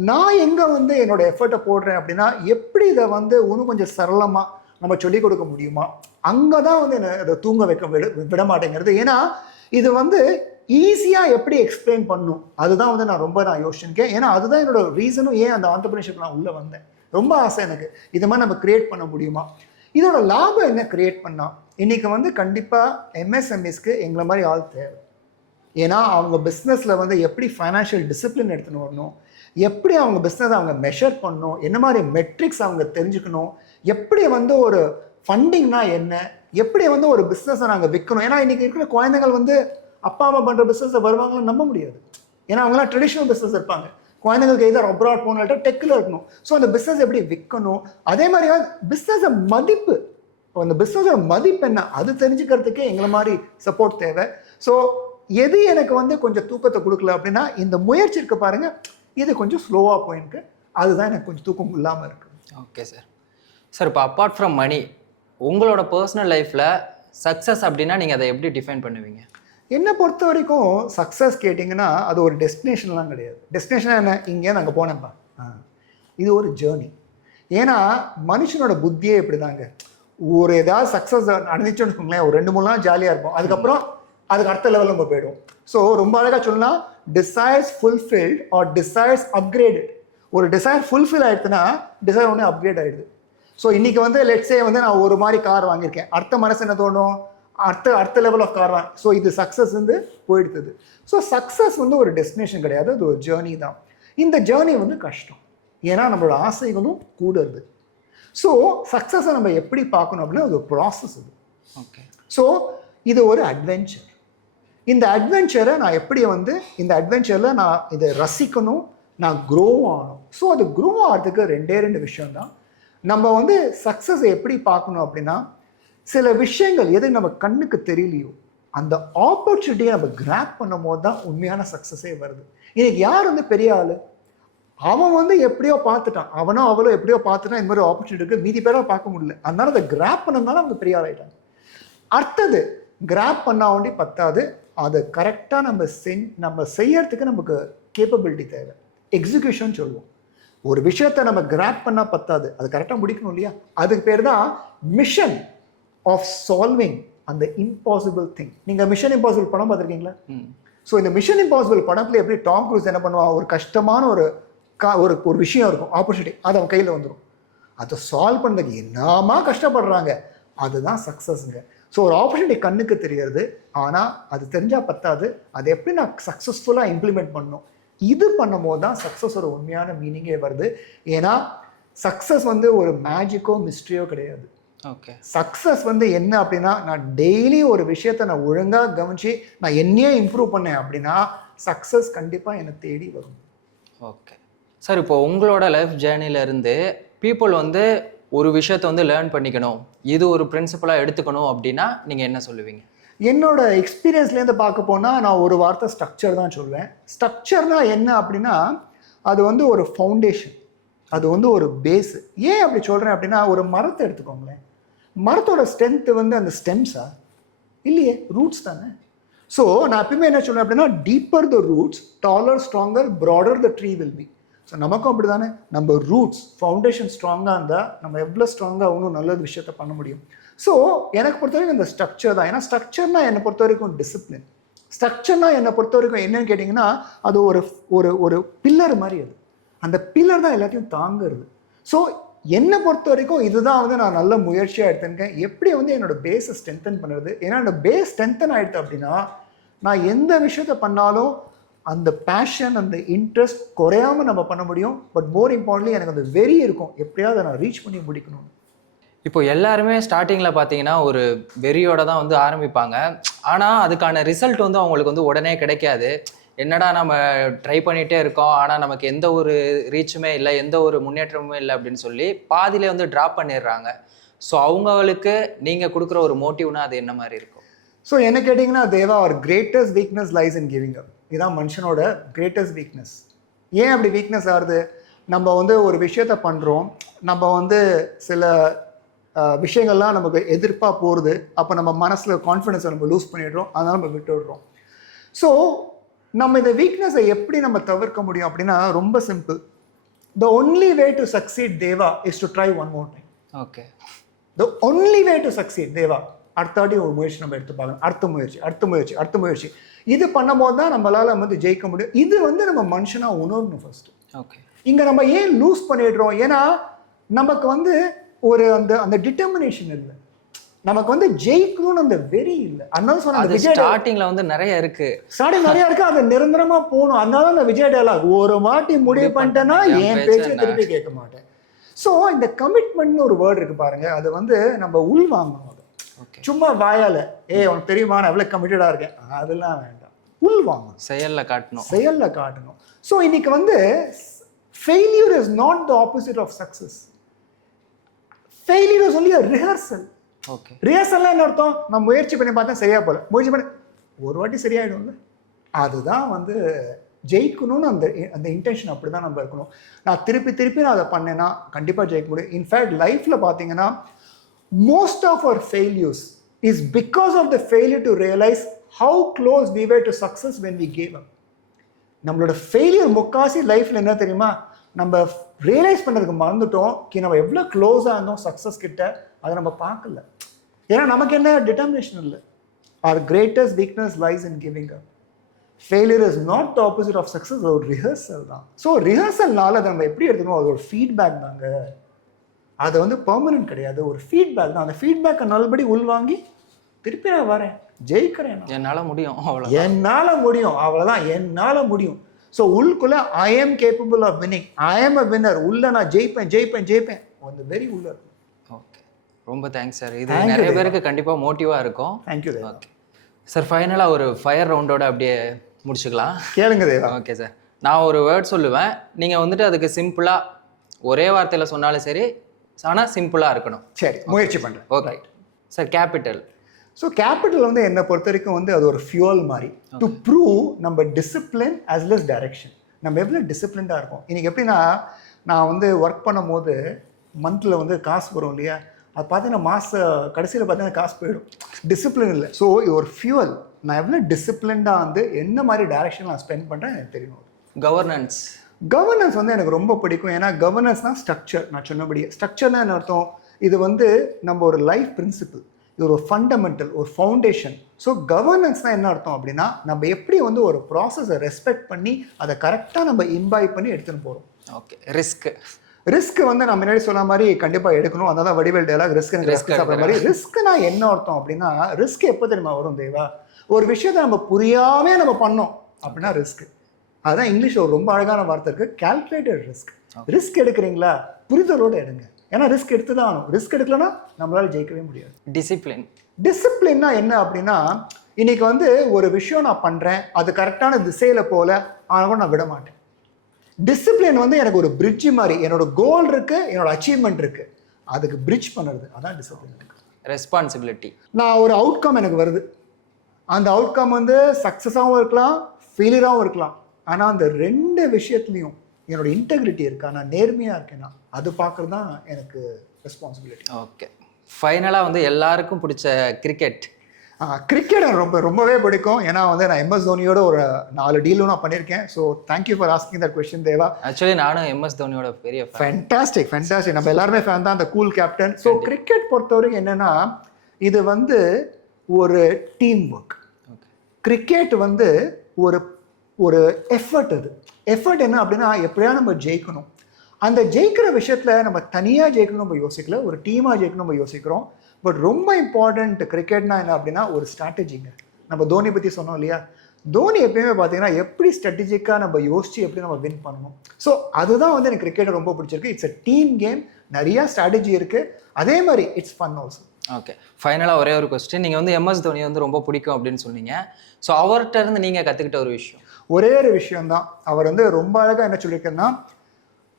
நான் எங்கே வந்து என்னோட எஃபர்ட்டை போடுறேன் அப்படின்னா, எப்படி இதை வந்து இன்னும் கொஞ்சம் சரளமாக நம்ம சொல்லிக் கொடுக்க முடியுமா, அங்கே தான் வந்து என்னை அதை தூங்க வைக்க விட மாட்டேங்கிறது. ஏன்னா இது வந்து ஈஸியாக எப்படி எக்ஸ்பிளைன் பண்ணும் அதுதான் வந்து நான் யோசிச்சிருக்கேன். ஏன்னா அதுதான் என்னோட ரீசனும் ஏன் அந்த ஆண்டர்பிரினர்ஷிப் நான் உள்ளே வந்தேன். ரொம்ப ஆசை எனக்கு இது மாதிரி நம்ம கிரியேட் பண்ண முடியுமா, இதோட லாபம் என்ன கிரியேட் பண்ணால். இன்றைக்கி வந்து கண்டிப்பாக எம்எஸ்எம்இஸ்க்கு எங்களை மாதிரி ஆள் தேவை. ஏன்னா அவங்க பிஸ்னஸில் வந்து எப்படி ஃபைனான்ஷியல் டிசிப்ளின் எடுத்துன்னு வரணும், எப்படி அவங்க பிஸ்னஸ் அவங்க மெஷர் பண்ணணும், என்ன மாதிரி மெட்ரிக்ஸ் அவங்க தெரிஞ்சுக்கணும், எப்படி வந்து ஒரு ஃபண்டிங்னா என்ன, எப்படி வந்து ஒரு பிஸ்னஸை நாங்கள் விற்கணும். ஏன்னா இன்றைக்கி இருக்கிற குழந்தைகள் வந்து அப்பா அம்மா பண்ணுற பிஸ்னஸை வருவாங்கன்னு நம்ப முடியாது. ஏன்னா அவங்களாம் ட்ரெடிஷ்னல் பிஸ்னஸ் இருப்பாங்க. குழந்தைங்களுக்கு எதாவது அப்ராட் போகணும், டெக்கில் இருக்கணும். ஸோ அந்த பிஸ்னஸ் எப்படி விற்கணும், அதே மாதிரி பிஸ்னஸை மதிப்பு, அந்த பிஸ்னஸோட மதிப்பு என்ன அது தெரிஞ்சுக்கிறதுக்கே எங்களை மாதிரி சப்போர்ட் தேவை. ஸோ எது எனக்கு வந்து கொஞ்சம் தூக்கத்தை கொடுக்கல அப்படின்னா, இந்த முயற்சி இருக்கு பாருங்கள், இது கொஞ்சம் ஸ்லோவாக போயிருக்கு. அதுதான் எனக்கு கொஞ்சம் தூக்கம் இல்லாமல் இருக்குது. Okay sir. சார் இப்போ அப்பார்ட் ஃப்ரம் மணி, உங்களோட பர்சனல் லைஃப்பில் சக்ஸஸ் அப்படின்னா நீங்கள் அதை எப்படி டிஃபைன் பண்ணுவீங்க? என்னை பொறுத்த வரைக்கும் சக்ஸஸ் கேட்டிங்கன்னா அது ஒரு டெஸ்டினேஷன்லாம் கிடையாது. டெஸ்டினேஷனாக என்ன, இங்கேருந்து அங்கே போனேன்ப்பா, இது ஒரு ஜேர்னி. ஏன்னா மனுஷனோட புத்தியே இப்படி தாங்க. ஒரு ஏதாவது சக்ஸஸ் அடைஞ்சிச்சோன்னு வச்சுக்கோங்களேன், ஒரு 2-3 நாள் ஜாலியாக இருப்போம். அதுக்கப்புறம் அதுக்கு அடுத்த லெவலில் நம்ம போயிடும். ஸோ ரொம்ப அழகாக சொல்லலாம், desires fulfilled are desires upgraded. ஒரு டிசைர் ஃபுல்ஃபில் ஆகிடுதுன்னா டிசைர் ஒன்று அப்கிரேட் ஆகிடுது. ஸோ இன்றைக்கி வந்து லெட்ஸே வந்து நான் ஒரு மாதிரி கார் வாங்கியிருக்கேன், அடுத்த மனசு என்ன தோணும், அடுத்த லெவல் ஆஃப் கார் வாங்க. ஸோ இது சக்ஸஸ் வந்து போயிடுது. ஸோ சக்ஸஸ் வந்து ஒரு டெஸ்டினேஷன் கிடையாது, அது ஒரு ஜேர்னி தான். இந்த ஜேர்னி வந்து கஷ்டம், ஏன்னா நம்மளோட ஆசைகளும் கூடுது. ஸோ சக்ஸஸை நம்ம எப்படி பார்க்கணும் அப்படின்னா அது ஒரு ப்ராசஸ் இது. ஓகே. ஸோ இது ஒரு அட்வென்ச்சர். இந்த அட்வென்ச்சரை நான் எப்படி வந்து இந்த அட்வென்ச்சரில் நான் இதை ரசிக்கணும், நான் க்ரோ ஆகணும். ஸோ அது க்ரோ ஆகிறதுக்கு 2 விஷயம்தான். நம்ம வந்து சக்ஸஸை எப்படி பார்க்கணும் அப்படின்னா, சில விஷயங்கள் எது நம்ம கண்ணுக்கு தெரியலையோ அந்த ஆப்பர்ச்சுனிட்டியை நம்ம கிராப் பண்ணும் போது தான் உண்மையான சக்ஸஸே வருது. இன்னைக்கு யார் வந்து பெரிய ஆள், அவன் வந்து எப்படியோ பார்த்துட்டான், அவனோ அவளோ எப்படியோ பார்த்துட்டான், இந்த மாதிரி ஆப்பர்ச்சுனிட்டி இருக்குது, மீதி பேராக பார்க்க முடியல. அதனால அதை கிராப் பண்ணதுனால அவங்க பெரிய ஆள் ஆகிட்டாங்க. அடுத்தது கிராப் பண்ண வேண்டி பத்தாது, அதை கரெக்டாக நம்ம செய்யறதுக்கு நமக்கு கேப்பபிலிட்டி தேவை, எக்ஸிக்யூஷன் சொல்லுவோம். ஒரு விஷயத்தை நம்ம கிராப் பண்ணால் பத்தாது, அது கரெக்டாக முடிக்கணும் இல்லையா. அதுக்கு பேர் தான் மிஷன் ஆஃப் சால்விங் அந்த இம்பாசிபிள் திங். நீங்கள் மிஷன் இம்பாசிபிள் படம் பார்த்துருக்கீங்களா? ஸோ இந்த மிஷன் இம்பாசிபிள் படத்தில் எப்படி டாம் க்ரூஸ் என்ன பண்ணுவான், ஒரு கஷ்டமான ஒரு விஷயம் இருக்கும், ஆப்பர்ச்சுனிட்டி, அது அவன் கையில் வந்துடும். அதை சால்வ் பண்ணுறதுக்கு என்னமா கஷ்டப்படுறாங்க, அதுதான் சக்ஸஸ்ங்க. ஸோ ஒரு ஆப்பர்ச்சுனிட்டி கண்ணுக்கு தெரியறது, ஆனால் அது தெரிஞ்சால் பத்தாது, அது எப்படி நான் சக்ஸஸ்ஃபுல்லாக இம்ப்ளிமெண்ட் பண்ணணும், இது பண்ணும் போது தான் சக்ஸஸோட உண்மையான மீனிங்கே வருது. ஏன்னா சக்ஸஸ் வந்து ஒரு மேஜிக்கோ மிஸ்ட்ரியோ கிடையாது. ஓகே. சக்ஸஸ் வந்து என்ன அப்படின்னா, நான் டெய்லி ஒரு விஷயத்தை நான் ஒழுங்காக கவனித்து நான் என்னையே இம்ப்ரூவ் பண்ணேன் அப்படின்னா சக்ஸஸ் கண்டிப்பாக என்னை தேடி வரும். Okay sir. இப்போ உங்களோட லைஃப் ஜேர்னிலேருந்து பீப்புள் வந்து ஒரு விஷயத்தை வந்து லேர்ன் பண்ணிக்கணும், இது ஒரு பிரின்சிபலாக எடுத்துக்கணும் அப்படின்னா நீங்கள் என்ன சொல்லுவீங்க? என்னோட எக்ஸ்பீரியன்ஸ்லேருந்து பார்க்க போனால் நான் ஒரு வார்த்தை ஸ்ட்ரக்சர் தான் சொல்வேன். ஸ்ட்ரக்சர்னா என்ன அப்படின்னா, அது வந்து ஒரு ஃபவுண்டேஷன், அது வந்து ஒரு பேஸு. ஏன் அப்படி சொல்கிறேன் அப்படின்னா, ஒரு மரத்தை எடுத்துக்கோங்களேன், மரத்தோட ஸ்ட்ரென்த்து வந்து அந்த ஸ்டெம்ஸா இல்லையே, ரூட்ஸ் தானே. ஸோ நான் எப்பயுமே என்ன சொல்கிறேன் அப்படின்னா, deeper the roots, dollar, stronger, broader the tree will be. So நமக்கும் அப்படி தானே, நம்ம ரூட்ஸ் ஃபவுண்டேஷன் ஸ்ட்ராங்காக இருந்தால் நம்ம எவ்வளோ ஸ்ட்ராங்காக இன்னும் நல்ல விஷயத்த பண்ண முடியும். ஸோ எனக்கு பொறுத்த வரைக்கும் இந்த ஸ்ட்ரக்சர் தான். ஏன்னா ஸ்ட்ரக்சர்னா என்னை பொறுத்த வரைக்கும் டிசிப்ளின். ஸ்ட்ரக்சர்னா என்னை பொறுத்த வரைக்கும் என்னன்னு கேட்டிங்கன்னா அது ஒரு ஒரு ஒரு பில்லர் மாதிரி. அது அந்த பில்லர் தான் எல்லாத்தையும் தாங்குறது. ஸோ என்னை பொறுத்த வரைக்கும் இதுதான் வந்து நான் நல்ல முயற்சியாக எடுத்துருக்கேன். எப்படி வந்து என்னோட பேஸை ஸ்ட்ரென்தன் பண்ணுறது. ஏன்னா என்னோட பேஸ் ஸ்ட்ரென்தன் ஆகிடுது அப்படின்னா நான் எந்த விஷயத்த பண்ணாலும் அந்த பேஷன் அந்த இன்ட்ரெஸ்ட் குறையாமல் நம்ம பண்ண முடியும். பட் மோர் இம்பார்ட்டன்ட்லி எனக்கு அந்த வெறி இருக்கும், எப்படியாவது நான் ரீச் பண்ணி முடிக்கணும். இப்போ எல்லாருமே ஸ்டார்டிங்கில் பார்த்தீங்கன்னா ஒரு வெறியோட தான் வந்து ஆரம்பிப்பாங்க. ஆனால் அதுக்கான ரிசல்ட் வந்து அவங்களுக்கு வந்து உடனே கிடைக்காது. என்னடா நம்ம ட்ரை பண்ணிகிட்டே இருக்கோம், ஆனால் நமக்கு எந்த ஒரு ரீச்சுமே இல்லை, எந்த ஒரு முன்னேற்றமுமே இல்லை அப்படின்னு சொல்லி பாதியிலே வந்து ட்ராப் பண்ணிடுறாங்க. ஸோ அவங்களுக்கு நீங்கள் கொடுக்குற ஒரு மோட்டிவ்னா அது என்ன மாதிரி இருக்கும்? ஸோ என்ன கேட்டிங்கன்னா தேவா, அவர் greatest weakness lies in giving up. இதுதான் மனுஷனோட கிரேட்டஸ்ட் வீக்னஸ். ஏன் அப்படி வீக்னஸ் ஆகுது? நம்ம வந்து ஒரு விஷயத்த பண்ணுறோம், நம்ம வந்து சில விஷயங்கள்லாம் நமக்கு எதிர்ப்பாக போகிறது. அப்போ நம்ம மனசில் கான்ஃபிடென்ஸை நம்ம லூஸ் பண்ணிடுறோம், அதனால் நம்ம விட்டு விடுறோம். ஸோ நம்ம இந்த வீக்னஸை எப்படி நம்ம தவிர்க்க முடியும் அப்படின்னா ரொம்ப simple. The only way to succeed Deva is to try one more time. Okay, the only way to succeed Deva. அடுத்தாடி ஒரு முயற்சி நம்ம எடுத்து பார்க்கணும். அடுத்த முயற்சி இது பண்ணும்போது தான் நம்மளால வந்து ஜெயிக்க முடியும். இது வந்து நம்ம மனுஷனாக உணரணும் ஃபர்ஸ்ட். ஓகே, இங்கே நம்ம ஏன் லூஸ் பண்ணிடுறோம்? ஏன்னா நமக்கு வந்து ஒரு அந்த அந்த டிட்டர்மினேஷன் இல்லை, நமக்கு வந்து ஜெயிக்கணும்னு அந்த வெறி இல்லை. அதனால சொன்ன ஸ்டார்டிங்ல வந்து நிறைய இருக்கு, அது நிரந்தரமா போகணும். அதனால அந்த விஜய் டயலாக், ஒரு வாட்டி முடிவு பண்ணிட்டேன்னா என் பேச்சை திருப்பி கேட்க மாட்டேன். ஸோ இந்த கமிட்மெண்ட்னு ஒரு வேர்டு இருக்கு பாருங்க, அது வந்து நம்ம உள் வாங்கணும். அது சும்மா வாயால உனக்கு தெரியுமா நான் எவ்வளவு கமிட்டடா இருக்கேன் அதெல்லாம் வேண்டாம். உள் வாங்கணும், செயல்ல காட்டணும். ஸோ இன்னைக்கு வந்து failure is not the opposite of success. Failure is only a rehearsal. Okay, ரிஹர்சல்லாம் என்ன அர்த்தம்? நான் முயற்சி பண்ணி பார்த்தேன் சரியா போல, முயற்சி பண்ணி ஒரு வாட்டி சரியாயிடும்ல. அதுதான் வந்து ஜெயிக்கணும்னு அந்த அந்த இன்டென்ஷன் அப்படி தான் நம்ம இருக்கணும். நான் திருப்பி நான் அதை பண்ணேன்னா கண்டிப்பாக ஜெயிக்க முடியும். இன்ஃபேக்ட் லைஃப்பில் பார்த்தீங்கன்னா most of our failures is because of the failure to realise how close we were to success when we gave up. நம்மளோட ஃபெயிலியர் முக்காசி லைஃப்பில் என்ன தெரியுமா, நம்ம ரியலைஸ் பண்ணுறதுக்கு மறந்துட்டோம் நம்ம எவ்வளோ க்ளோஸாக இருந்தோம் சக்ஸஸ் கிட்ட, அதை நம்ம பார்க்கல. ஏன்னா நமக்கு என்ன டிட்டர்மினேஷன் இல்லை. our greatest weakness lies in giving up. Failure is not the opposite of success, ஒரு ரிஹர்சல் தான். ஸோ ரிஹர்சல்னால அதை நம்ம எப்படி எடுத்துக்கணும், அது ஒரு ஃபீட்பேக் தாங்க. அது வந்து பெர்மனன்ட் கிடையாது, ஒரு ஃபீட்பேக் தான். அந்த ஃபீட்பேக்கை நல்லபடி உள்வாங்கி திருப்பி நான் வரேன், ஜெயிக்கிறேன், என்னால் முடியும், அவ்வளோதான், என்னால் முடியும். ஸோ உள்ளுக்குள்ள I am capable of winning, I am a winner, உள்ள நான் ஜெயிப்பேன் அந்த வெரி உள்ள இருக்கும். ஓகே, ரொம்ப தேங்க்ஸ் சார். இது நிறைய பேருக்கு கண்டிப்பாக மோட்டிவாக இருக்கும். தேங்க்யூ. ஓகே சார், ஃபைனலாக ஒரு ஃபயர் ரவுண்டோட அப்படியே முடிச்சுக்கலாம். கேளுங்க தேவா. ஓகே சார், நான் ஒரு வேர்ட் சொல்லுவேன், நீங்கள் வந்துட்டு அதுக்கு சிம்பிளாக ஒரே வார்த்தையில் சொன்னாலும் சரி, ஆனால் சிம்பிளாக இருக்கணும். சரி, முயற்சி பண்ணுறேன். Okay sir. Capital. So capital வந்து என்னை பொறுத்த வரைக்கும் வந்து அது ஒரு ஃபியூவல் மாதிரி டு ப்ரூவ் நம்ம discipline as well as direction. நம்ம எவ்வளோ டிசிப்ளின்டாக இருக்கும். இன்றைக்கி எப்படின்னா, நான் வந்து ஒர்க் பண்ணும் போது மந்தில் வந்து காசு வரும் இல்லையா, அது பார்த்தீங்கன்னா கடைசியில் பார்த்தீங்கன்னா காசு போயிடும், டிசிப்ளின் இல்லை. ஸோ இது ஒரு ஃபியூவல். நான் எவ்வளோ டிசிப்ளின்டாக வந்து என்ன மாதிரி டைரக்ஷன் நான் ஸ்பெண்ட் பண்ணுறேன் எனக்கு தெரியும். கவர்னன்ஸ் வந்து எனக்கு ரொம்ப பிடிக்கும். ஏன்னா கவர்னன்ஸ் தான் ஸ்ட்ரக்சர். நான் சொன்னபடியே ஸ்ட்ரக்சர்னா என்ன அர்த்தம், இது வந்து நம்ம ஒரு லைஃப் பிரின்சிபிள், இது ஒரு ஃபண்டமெண்டல், ஒரு ஃபவுண்டேஷன். ஸோ கவர்னன்ஸ்னால் என்ன அர்த்தம் அப்படின்னா, நம்ம எப்படி வந்து ஒரு ப்ராசஸை ரெஸ்பெக்ட் பண்ணி அதை கரெக்டாக நம்ம இம்பாய்ப் பண்ணி எடுத்துன்னு போகிறோம். ஓகே, ரிஸ்க் வந்து நான் முன்னாடி சொன்ன மாதிரி கண்டிப்பாக எடுக்கணும். அதனால வடிவேல் டயலாக் ரிஸ்க் சாப்பிட்ற மாதிரி. ரிஸ்க்னா என்ன அர்த்தம் அப்படின்னா, ரிஸ்க் எப்போ தெரியுமா வரும் தேவா, ஒரு விஷயத்தை நம்ம புரியாமே நம்ம பண்ணோம் அப்படின்னா ரிஸ்க். அதுதான் இங்கிலீஷில் ஒரு ரொம்ப அழகான வார்த்தை இருக்குது, கால்குலேட்டட் ரிஸ்க். ரிஸ்க் எடுக்கிறீங்களா, புரிதலோடு எடுங்க. ஏன்னா ரிஸ்க் எடுத்து தான் ஆகணும். ரிஸ்க் எடுக்கலன்னா நம்மளால ஜெயிக்கவே முடியாது. டிசிப்ளின்னா என்ன அப்படின்னா, இன்னைக்கு வந்து ஒரு விஷயம் நான் பண்ணுறேன், அது கரெக்டான திசையில் போல, ஆனால் நான் விட மாட்டேன். டிசிப்ளின் வந்து எனக்கு ஒரு பிரிட்ஜ் மாதிரி. என்னோட கோல் இருக்கு, என்னோட அச்சீவ்மெண்ட் இருக்கு, அதுக்கு பிரிட்ஜ் பண்ணுறது அதான் டிசிப்ளின். ரெஸ்பான்சிபிலிட்டி. நான் ஒரு அவுட்கம் எனக்கு வருது, அந்த அவுட்கம் வந்து சக்ஸஸாகவும் இருக்கலாம், ஃபெயிலியராகவும் இருக்கலாம். ஆனால் அந்த ரெண்டு விஷயத்துலையும் என்னோட இன்டெகிரிட்டி இருக்கா, நான் நேர்மையாக இருக்கேன்னா, அது பார்க்குறது தான் எனக்கு ரெஸ்பான்சிபிலிட்டி. ஓகே, ஃபைனலாக வந்து எல்லாருக்கும் பிடிச்ச கிரிக்கெட், கிரிக்கெட் எனக்கு ரொம்பவே பிடிக்கும். ஏன்னா வந்து நான் MS தோனியோட ஒரு 4 டீலும் நான் பண்ணியிருக்கேன். So thank you for asking that question Deva. Actually நானும் MS தோனியோட பெரிய ஃபேண்டாஸ்டிக். நம்ம எல்லாருமே ஃபேன் தான், அந்த கூல் கேப்டன். ஸோ கிரிக்கெட் பொறுத்தவரைக்கும் என்னன்னா, இது வந்து ஒரு டீம் ஒர்க். கிரிக்கெட் வந்து ஒரு எஃபர்ட். எஃபர்ட் என்ன அப்படின்னா, எப்படியா நம்ம ஜெயிக்கணும். அந்த ஜெயிக்கிற விஷயத்தில் நம்ம தனியாக ஜெயிக்கணும் நம்ம யோசிக்கல, ஒரு டீமாக ஜெயிக்கணும் நம்ம யோசிக்கிறோம். பட் ரொம்ப இம்பார்ட்டண்ட் கிரிக்கெட்னா என்ன அப்படின்னா ஒரு ஸ்ட்ராட்டஜிங்க. நம்ம தோனி பற்றி சொன்னோம் இல்லையா, தோனி எப்பயுமே பார்த்தீங்கன்னா எப்படி ஸ்ட்ராட்டஜிக்காக நம்ம யோசிச்சு எப்படி நம்ம வின் பண்ணணும். ஸோ அதுதான் வந்து எனக்கு கிரிக்கெட் ரொம்ப பிடிச்சிருக்கு. இட்ஸ் அ டீம் கேம், நிறையா ஸ்ட்ராட்டஜி இருக்குது, அதே மாதிரி இட்ஸ் ஃபன் ஆல்சோ. ஓகே, ஃபைனலாக ஒரே ஒரு கொஸ்டின். நீங்கள் வந்து MS தோனி வந்து ரொம்ப பிடிக்கும் அப்படின்னு சொன்னீங்க. ஸோ அவர்கிட்ட இருந்து நீங்கள் கற்றுக்கிட்ட ஒரு விஷயம்? ஒரே ஒரு விஷயம்தான். அவர் வந்து ரொம்ப அழகாக என்ன சொல்லியிருக்கேன்னா,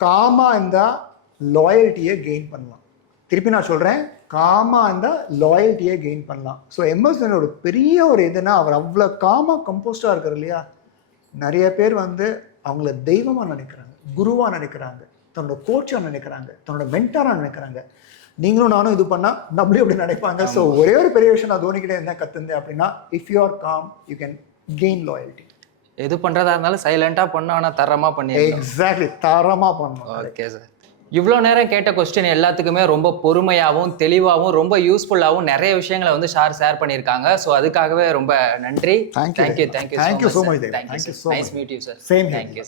காமாக இருந்தால் லாயல்ட்டியை கெயின் பண்ணலாம். திருப்பி நான் சொல்கிறேன், காமாக இருந்தால் லாயல்ட்டியை கெயின் பண்ணலாம். ஸோ MS தோனியோட பெரிய ஒரு இதுனா, அவர் அவ்வளோ காமாக கம்போஸ்டாக இருக்கார் இல்லையா. நிறைய பேர் வந்து அவங்கள தெய்வமாக நினைக்கிறாங்க, குருவாக நினைக்கிறாங்க, தன்னோட கோச்சாக நினைக்கிறாங்க, தன்னோட மென்டாராக நினைக்கிறாங்க. நீங்களும் நானும் இது பண்ணால் நம்மளே அப்படி நினைப்பாங்க. ஸோ ஒரே ஒரு பெரிய விஷயம் நான் தோனிக்கிட்டே என்ன கற்றுந்தேன் அப்படின்னா, if you are com you can gain loyalty. எது பண்ணுறதா இருந்தாலும் சைலண்டாக பண்ணோம், ஆனால் தரமாக பண்ணி. எக்ஸாக்ட்லி, தரமாக பண்ணணும். ஓகே சார், இவ்வளோ நேரம் கேட்ட கொஸ்டின் எல்லாத்துக்குமே ரொம்ப பொறுமையாகவும் தெளிவாகவும் ரொம்ப யூஸ்ஃபுல்லாகவும் நிறைய விஷயங்களை வந்து ஷேர் பண்ணியிருக்காங்க. ஸோ அதுக்காகவே ரொம்ப நன்றி. Thank you so much. Nice meet you sir. Same. Thank you.